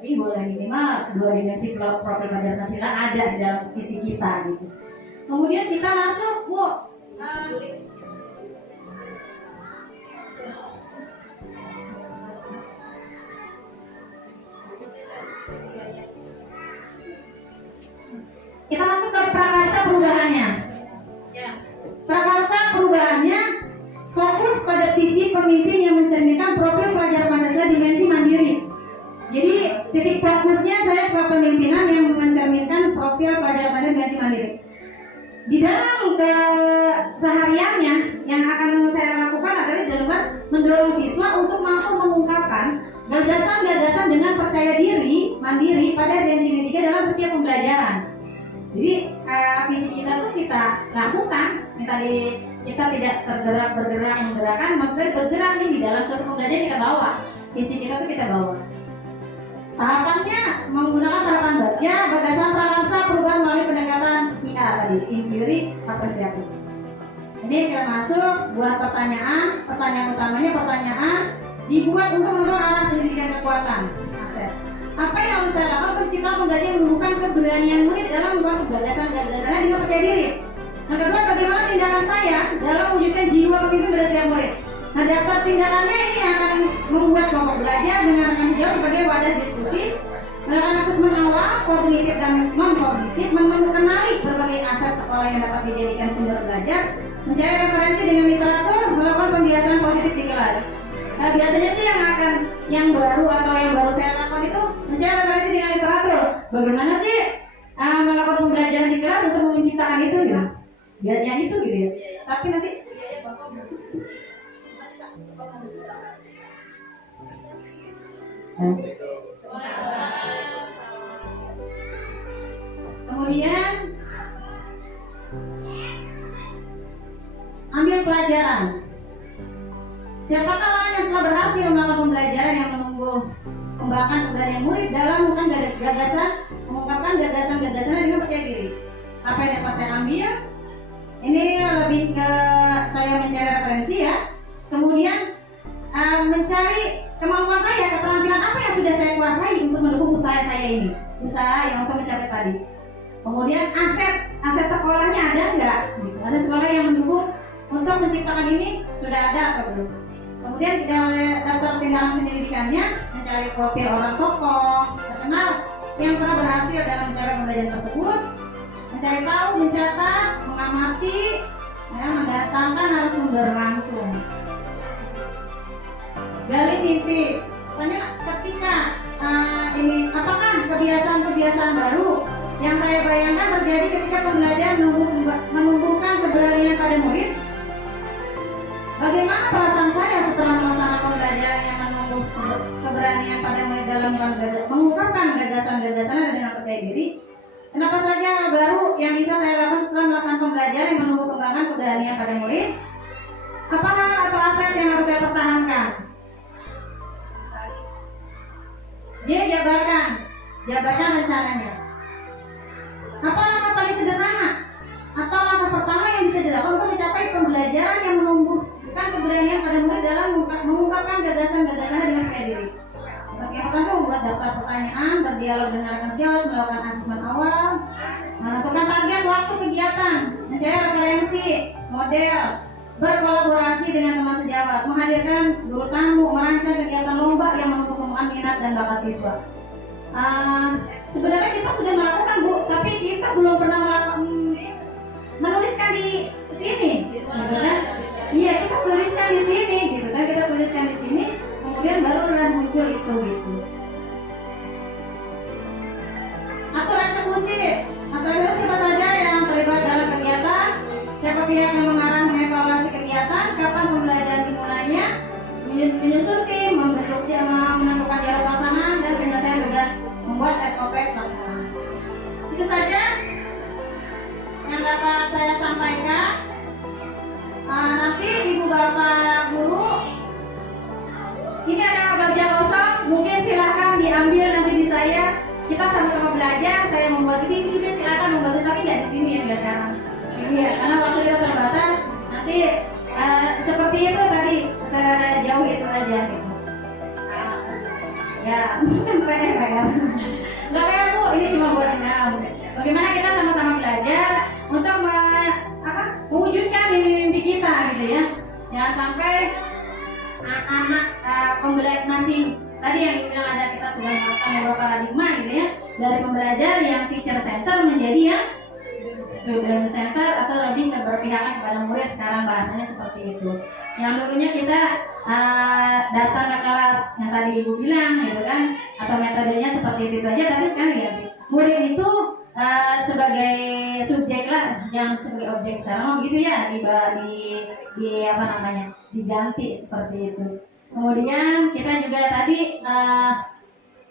ini boleh minimal 2 dimensi profil pelajar Pancasila ada di dalam visi kita gitu. Kemudian kita masuk Bu, titik fokusnya saya kepemimpinan yang mencerminkan profil pelajar-pelajar ngaji mandiri. Di dalam kesehariannya yang akan saya lakukan adalah dalam mendorong siswa untuk mampu mengungkapkan gagasan-gagasan dengan percaya diri, mandiri pada janji tiga dalam setiap pembelajaran. Jadi visi kita tuh kita lakukan, tadi kita tidak bergerak menggerakkan, maksudnya bergerak nih di dalam suatu pembelajaran kita bawa. Visi kita tuh kita bawa. Tahapannya menggunakan tahapan baca berdasarkan prakarsa perubahan melalui pendekatan IA tadi, inquiry apresiatif. Jadi kita masuk buat pertanyaan utamanya pertanyaan dibuat untuk mendorong arah pendidikan kekuatan aset. Apa yang harus saya lakukan untuk kita belajar menumbuhkan keberanian murid dalam membuat gagasan-gagasannya dengan percaya diri. Yang kedua, bagaimana tindakan saya dalam mewujudkan jiwa pemimpin pada setiap murid. Nah, daftar tindakannya ini akan membuat kelompok belajar dengan rekan sejauh sebagai wadah diskusi, melakukan asesmen awal, kognitif dan non-kognitif, mengenali berbagai aset sekolah yang dapat dijadikan sumber belajar, mencari referensi dengan literatur, melakukan penjelasan positif di kelas. Nah, biasanya sih yang baru atau yang baru saya lakukan itu mencari referensi dengan literatur. Bagaimana sih melakukan pembelajaran di kelas untuk menciptakan itu ya? Biar yang itu gitu ya. Tapi nanti kemudian ambil pelajaran. Siapakah orang yang telah berhasil melakukan pembelajaran yang menumbuh kembangkan keberanian murid dalam mengungkapkan gagasan-gagasannya dengan percaya diri. Apa yang dapat saya ambil? Ini lebih ke saya mencari referensi ya. Kemudian mencari kemampuan saya, keterampilan apa yang sudah saya kuasai untuk mendukung usaha saya ini, usaha yang untuk mencapai tadi. Kemudian aset sekolahnya ada nggak? Ada sekolah yang mendukung untuk menciptakan ini sudah ada atau belum? Kemudian daftar tindakan pendidikannya, mencari profil orang tokoh terkenal yang pernah berhasil dalam cara pembelajaran tersebut, mencari tahu, mencatat, mengamati, ya, mendatangkan narasumber langsung. Gali mimpi. Pokoknya ketika ini apakah kebiasaan baru yang saya bayangkan terjadi ketika pembelajaran menumbuhkan keberanian pada murid? Bagaimana perasaan saya setelah melaksanakan pembelajaran yang menumbuh keberanian pada murid dalam mengungkapkan gagasan-gagasannya dengan percaya diri? Kenapa saja baru yang bisa saya lakukan setelah melaksanakan pembelajaran yang menumbuh kembangkan keberanian pada murid? Apa hal atau aset yang harus saya pertahankan? Dia jabarkan rencananya. Apa langkah paling sederhana atau langkah pertama yang bisa dilakukan untuk mencapai pembelajaran yang menumbuhkan keberanian pada murid dalam mengungkapkan gagasan-gagasannya dengan percaya diri? Yang pertama membuat daftar pertanyaan, berdialog dengan rekan sejawat, melakukan asesmen awal, menentukan target waktu kegiatan, mencari referensi, model, berkolaborasi dengan teman sejawat, menghadirkan guru tamu, merancang kegiatan lomba yang menumbuhkan minat dan bakat siswa. Sebenarnya kita sudah melakukan Bu, tapi kita belum pernah menuliskan di sini, gitu kan? Iya, kita tuliskan di sini, gitu kan? Kita tuliskan di sini, kemudian baru muncul itu, gitu. Atur eksekusi siapa saja yang terlibat dalam kegiatan, siapa pihak yang mengarah mengevaluasi kegiatan, kapan pembelajaran dimulainya, menyusun tim, menentukan jalur pelaksanaan dan penyelesaian tugas, membuat SOP pelaksanaan. Itu saja yang dapat saya sampaikan. Nanti ibu bapak guru, ini ada bagian kosong, mungkin silakan diambil nanti di saya. Kita sama-sama belajar. Saya membuat di sini juga silakan membantu, tapi nggak di sini ya, nggak sekarang. Iya, karena waktu kita terbatas. Nanti seperti itu tadi sejauh itu aja gitu. Ya, mungkin PR. Nggak kayak Bu, ini cuma buat enam. Bagaimana kita sama-sama belajar untuk mewujudkan mimpi kita gitu ya. Jangan sampai anak pembelajar masih tadi yang dibilang ada, kita sudah melakukan beberapa paradigma gitu ya, dari pembelajar yang teacher center menjadi yang student center atau lebih keberpihakan kepada murid. Sekarang bahasanya seperti itu. Yang dulunya kita datang ke kelas yang tadi ibu bilang gitu kan, atau metodenya seperti itu aja. Tapi sekarang ya murid itu sebagai subjek lah, jangan sebagai objek sekarang gitu ya, di apa namanya, diganti seperti itu. Kemudian kita juga tadi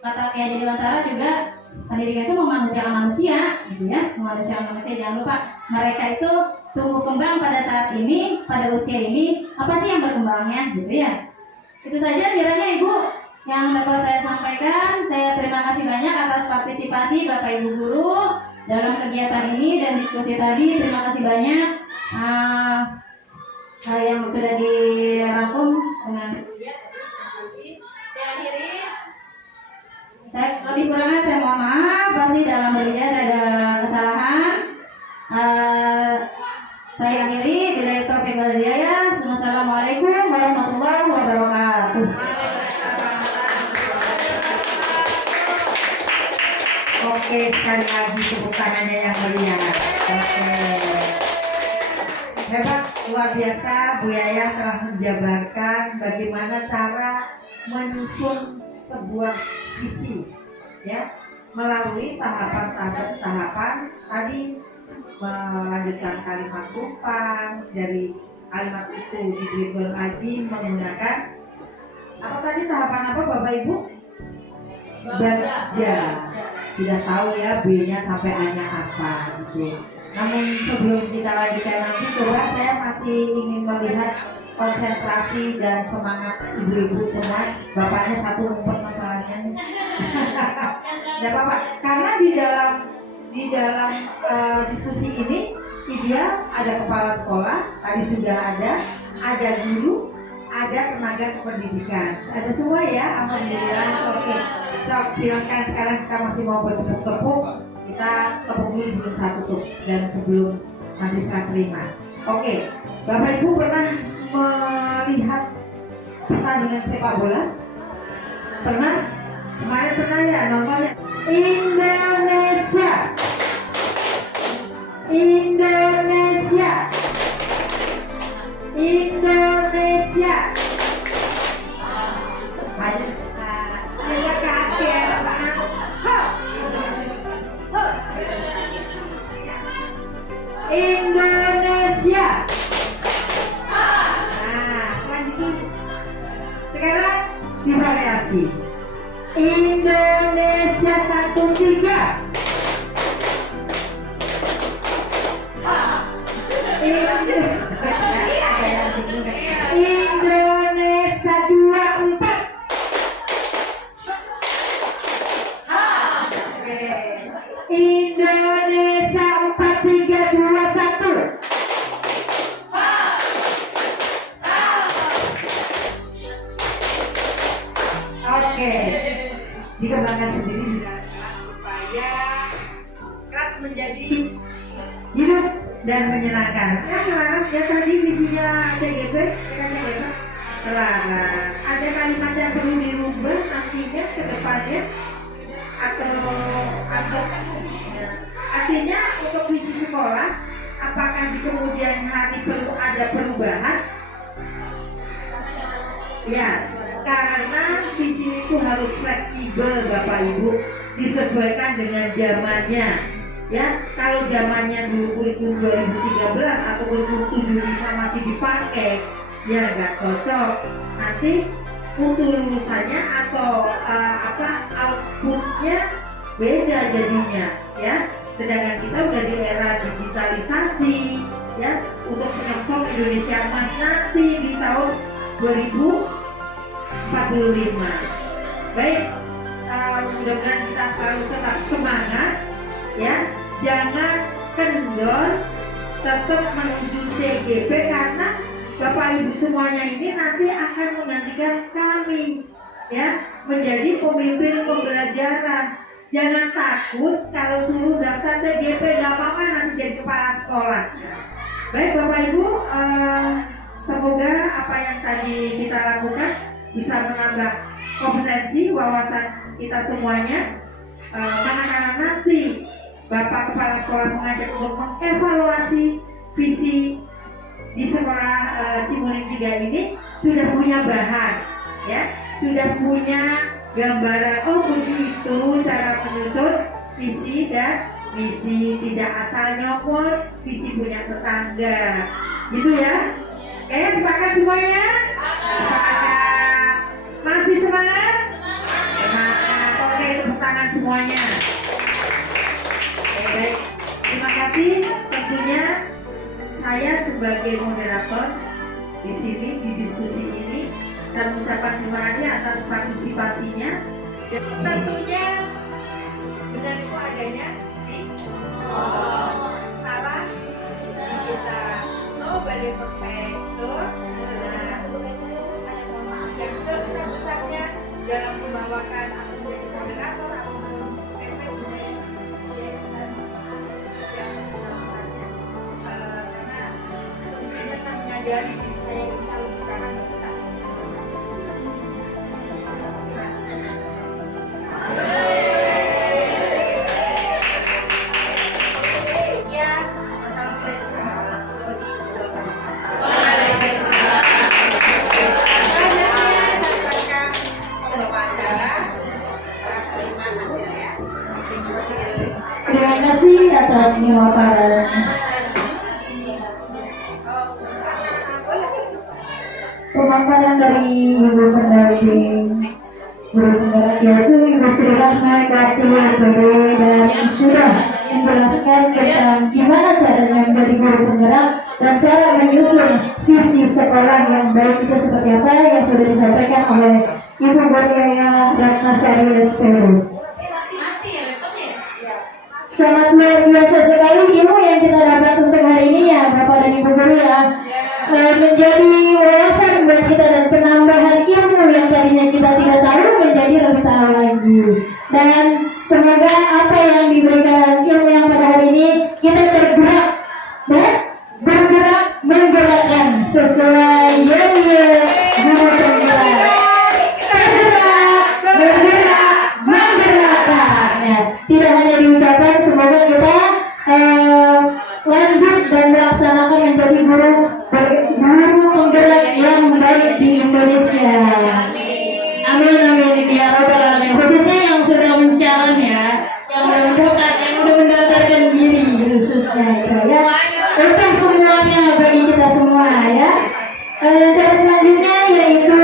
kata kayak jadi Wantara juga, pendidikan itu memanusiakan manusia gitu ya, memanusiakan manusia. Jangan lupa mereka itu tumbuh kembang pada saat ini, pada usia ini, apa sih yang berkembangnya gitu ya. Itu saja kiranya Ibu yang dapat saya sampaikan. Saya terima kasih banyak atas partisipasi Bapak Ibu guru dalam kegiatan ini dan diskusi tadi. Terima kasih banyak yang sudah dirangkum dengan saya akhiri. Saya lebih kurangnya saya mohon maaf, pasti dalam berbicara saya ada kesalahan. Saya akhiri. Billahi taufiq wal hidayah. Wassalamualaikum warahmatullahi wabarakatuh. Oke, sekali lagi tepuk tangannya yang meriah. Oke. Hebat, luar biasa Bu Yaya telah menjabarkan bagaimana cara menyusun sebuah visi, ya, melalui tahapan-tahapan tadi, melanjutkan kalimat tumpang, dari kalimat itu diberi lagi menggunakan apa tadi, tahapan apa Bapak Ibu? Baca. Sudah tahu ya B-nya sampai A-nya apa gitu. Namun sebelum kita lanjutkan nanti, coba saya masih ingin melihat konsentrasi dan semangat ibu-ibu semua. Bapaknya satu ngumpet masalahnya. Tidak apa-apa, karena di dalam diskusi ini ideal ada kepala sekolah, tadi sudah ada guru, ada tenaga kependidikan, ada semua ya, alhamdulillah. Oke, so, silakan sekarang kita masih mau bertepuk-tepuk, kita tepuk dulu sebelum saya tutup dan sebelum nanti serah terima. Oke, Bapak Ibu pernah melihat pertandingan sepak bola? Pernah? Kemarin pernah ya nontonnya? Indonesia, Indonesia, Indonesia. Ayo, kita kaget. Indonesia. Kan gitu. Sekarang divariasi. Indonesia 1-3. Indonesia 2-4. Indonesia 4-3-2-1. Oke, dikembangkan sendiri dengan kelas supaya kelas menjadi hidup dan menyenangkan. Ya, selaras ya tadi visinya CGP, selaras. Ada kalimat yang perlu dirubah nantinya ke depannya atau artinya untuk visi sekolah, apakah di kemudian hari perlu ada perubahan? Ya, karena visi itu harus fleksibel Bapak Ibu, disesuaikan dengan zamannya. Ya, kalau zamannya dulu kurikulum 2013 atau kurikulum 75 masih dipakai, ya nggak cocok. Nanti mutu lulusannya atau outputnya beda jadinya, ya. Sedangkan kita udah di era digitalisasi, ya, untuk menyongsong Indonesia Emas nanti di tahun 2045. Baik, mudah-mudahan kita selalu tetap semangat, ya, jangan kendor, tetap menuju CGP karena Bapak Ibu semuanya ini nanti akan menggantikan kami, ya, menjadi pemimpin pembelajaran. Jangan takut kalau suruh daftar CGP, gak apa-apa nanti jadi kepala sekolah. Baik Bapak Ibu, semoga apa yang tadi kita lakukan bisa menambah kompetensi, wawasan kita semuanya. Karena nanti Bapak Kepala Sekolah mengajak untuk mengevaluasi visi di sekolah Cimuling 3 ini, sudah punya bahan, ya, sudah punya gambaran. Oh begitu cara Visi tidak asal nyopot, visi punya tetangga. Gitu ya? Kayaknya sepakat semuanya? Sepakat. Masih semangat? Semangat. Oke, tepuk tangan semuanya. Oke, baik. Terima kasih. Tentunya saya sebagai moderator di sini, di diskusi ini, saya mengucapkan terima kasih atas partisipasinya. Dan tentunya benar itu adanya di salah kita nobody perfect. Nah, untuk itu saya mohon maaf yang sebesar-besarnya dalam membawakan atau menjadi moderator atau PP karena saya menyadari diri saya ini kalau bicara nggak bisa. Terima kasih atas pemaparan. Pemaparan dari Ibu Pendamping Guru Penggerak yaitu Ibu Sri Rahma KTWPD dan sudah menjelaskan tentang gimana caranya menjadi guru penggerak dan cara menyusun visi sekolah yang baik itu seperti apa yang sudah disampaikan oleh Ibu Guru Ratnasari SPD. Sangat luar biasa sekali ilmu yang kita dapat untuk hari ini ya Bapak dan Ibu Guru ya. Menjadi wawasan buat kita dan penambahan ilmu yang tadinya kita tidak tahu menjadi lebih tahu lagi. Dan semoga apa yang diberikan ilmu yang pada hari ini kita tergerak dan bergerak menggerakkan sesuai yang Guru penggerak. Tergerak, bergerak, menggerakkan. Ya, tidak hanya diucapkan, semoga kita lanjut dan melaksanakan menjadi guru penggerak yang baik di Indonesia. Amin amin ya rabbal alamin. Khususnya yang sudah mencalon ya, yang menentukan, yang sudah mendaftarkan diri khususnya ya. Untuk semuanya bagi kita semua ya. Cara selanjutnya yaitu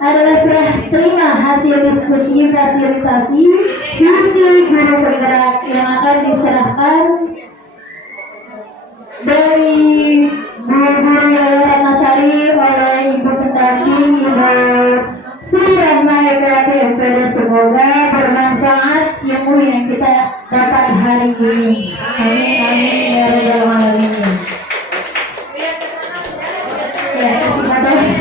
adalah serah terima hasil diskusi fasilitasi visi guru penggerak yang akan diserahkan dari Guru Yayasan Ratnasari oleh Ibu Pendamping Ibu Sri Rahma KTWPD. Semoga bermanfaat ilmu yang kita dapat hari ini. Amin amin ya rabbal alamin. Ya, terima kasih.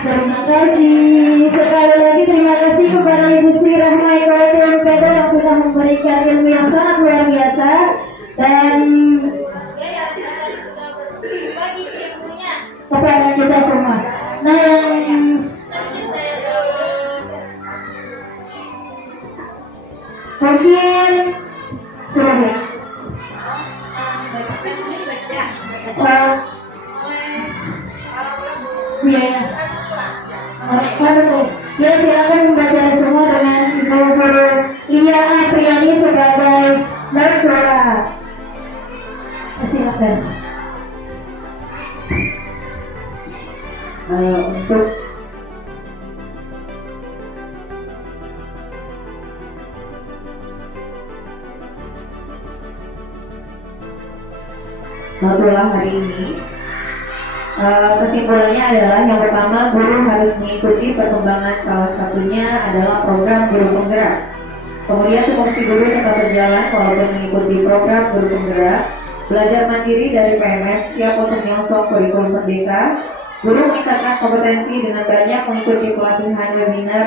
Terima kasih sekali lagi, terima kasih kepada Ibu Sri Rahma KTWPD yang sudah memberikan ilmu yang sangat luar biasa dan kepada kita semua. Nah yang mungkin sudah ya. Ya silakan membaca semua dengan Ibu Guru Lia Apriani sebagai lektora. Silakan. Untuk Notulah hari ini kesimpulannya adalah yang pertama, guru harus mengikuti perkembangan, salah satunya adalah program guru penggerak. Kemudian tupoksi guru tetap berjalan walaupun mengikuti program guru penggerak. Belajar mandiri dari PMF, siap untuk menyongsong kurikulum merdeka. Guru meningkatkan kompetensi dengan banyak mengikuti pelatihan webinar.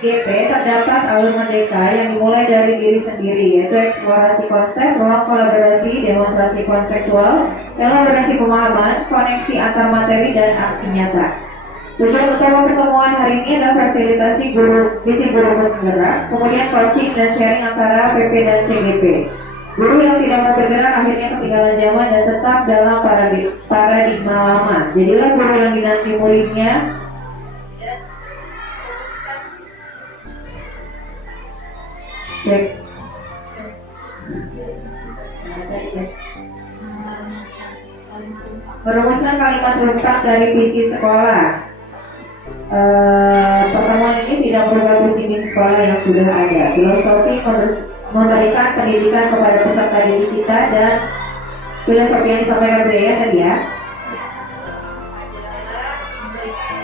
GP terdapat alur merdeka yang dimulai dari diri sendiri, yaitu eksplorasi konsep, ruang kolaborasi, demonstrasi konseptual, elaborasi pemahaman, koneksi antar materi dan aksi nyata. Tujuan utama pertemuan hari ini adalah fasilitasi visi guru bergerak, kemudian coaching dan sharing antara PP dan CGP. Guru yang tidak mau bergerak akhirnya ketinggalan zaman dan tetap dalam paradigma lama. Jadilah guru yang dinanti muridnya. Cek. Merumuskan kalimat rumpak dari visi sekolah. Pertemuan ini tidak merubah visi misi sekolah yang sudah ada. Filosofi memberikan pendidikan kepada peserta didik kita, dan filosofi yang disampaikan beliau tadi ya,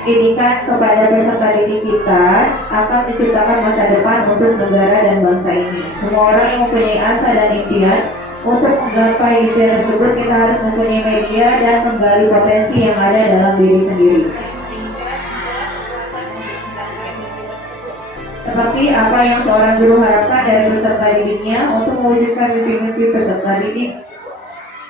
pendidikan kepada peserta didik kita akan menciptakan masa depan untuk negara dan bangsa ini. Semua orang yang mempunyai asa dan impian untuk menggapai impian tersebut, kita harus mempunyai media dan menggali potensi yang ada dalam diri sendiri. Seperti apa yang seorang guru harapkan dari peserta didiknya untuk mewujudkan mimpi-mimpi peserta didik,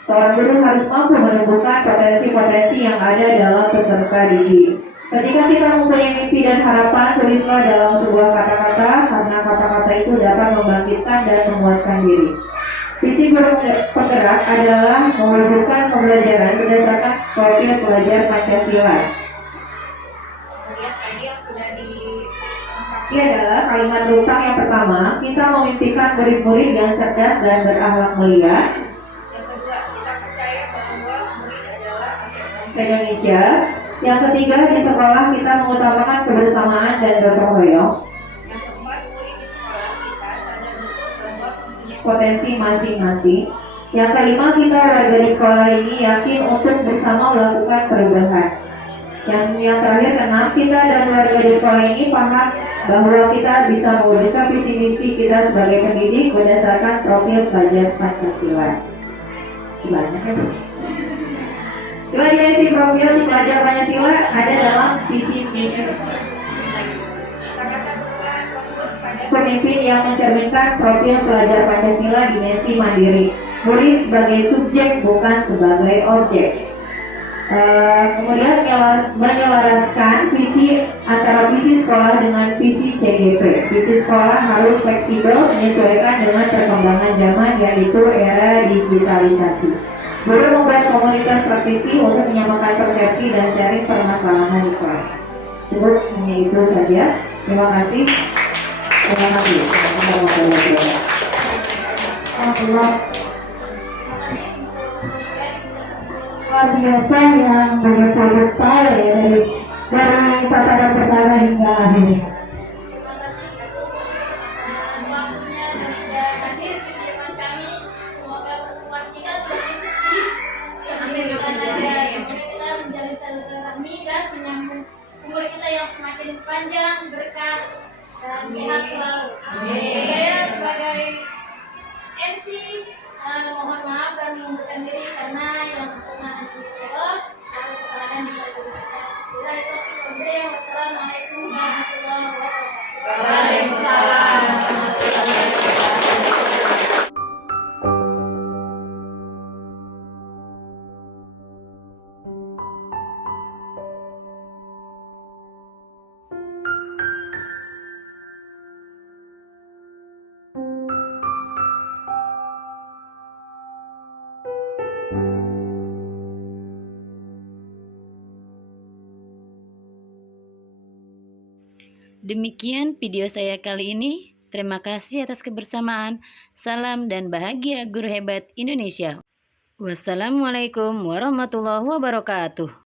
seorang guru harus mampu menumbuhkan potensi-potensi yang ada dalam peserta didik. Ketika kita mempunyai mimpi dan harapan, tulislah dalam sebuah kata-kata, karena kata-kata itu dapat membangkitkan dan menguatkan diri. Visi guru penggerak adalah mewujudkan pembelajaran berdasarkan profil pelajar Pancasila. Kemudian tadi yang sudah ini adalah kalimat rumpak yang pertama, kita memimpikan murid-murid yang cerdas dan berakhlak mulia. Yang kedua, kita percaya bahwa murid adalah aset bangsa Indonesia. Yang ketiga, di sekolah kita mengutamakan kebersamaan dan gotong royong. Yang keempat, murid di sekolah kita sadar betul bahwa mempunyai potensi masing-masing. Yang kelima, kita warga di sekolah ini yakin untuk bersama melakukan perubahan. Yang terakhir, keenam, kita dan warga di sekolah ini paham bahwa kita bisa mewujudkan visi misi kita sebagai pendidik berdasarkan profil pelajar Pancasila. Banyak ya, Bu. Coba dimensi profil pelajar Pancasila ada dalam visi misi. Terdapat perubahan fokus pada pemimpin yang mencerminkan profil pelajar Pancasila dimensi mandiri. Murid sebagai subjek bukan sebagai objek. Kemudian menyelaraskan visi antara visi sekolah dengan visi CGP. Visi sekolah harus fleksibel menyesuaikan dengan perkembangan zaman, yaitu era digitalisasi. Guru membuat komunitas praktisi untuk menyamakan persepsi dan sharing permasalahan di kelas. Cukup hanya itu saja. Terima kasih. Terima kasih. Luar biasa yang begitu detail ya, dari tatanan pertama hingga akhir. Terima kasih atas waktunya dan sudah hadir di hadapan kami. Semoga pertemuan kita terus semoga kita menjalin silaturahmi dan menyambung umur kita yang semakin panjang, berkah dan sehat selalu. Saya sebagai MC mohon maaf dan mengundurkan diri karena yang sempurna hanya milik Allah, dan kesalahan tidak kita. Bila itu kita wassalamualaikum warahmatullahi wabarakatuh. Waalaikumsalam warahmatullahi wabarakatuh. Demikian video saya kali ini. Terima kasih atas kebersamaan. Salam dan bahagia guru hebat Indonesia. Wassalamualaikum warahmatullahi wabarakatuh.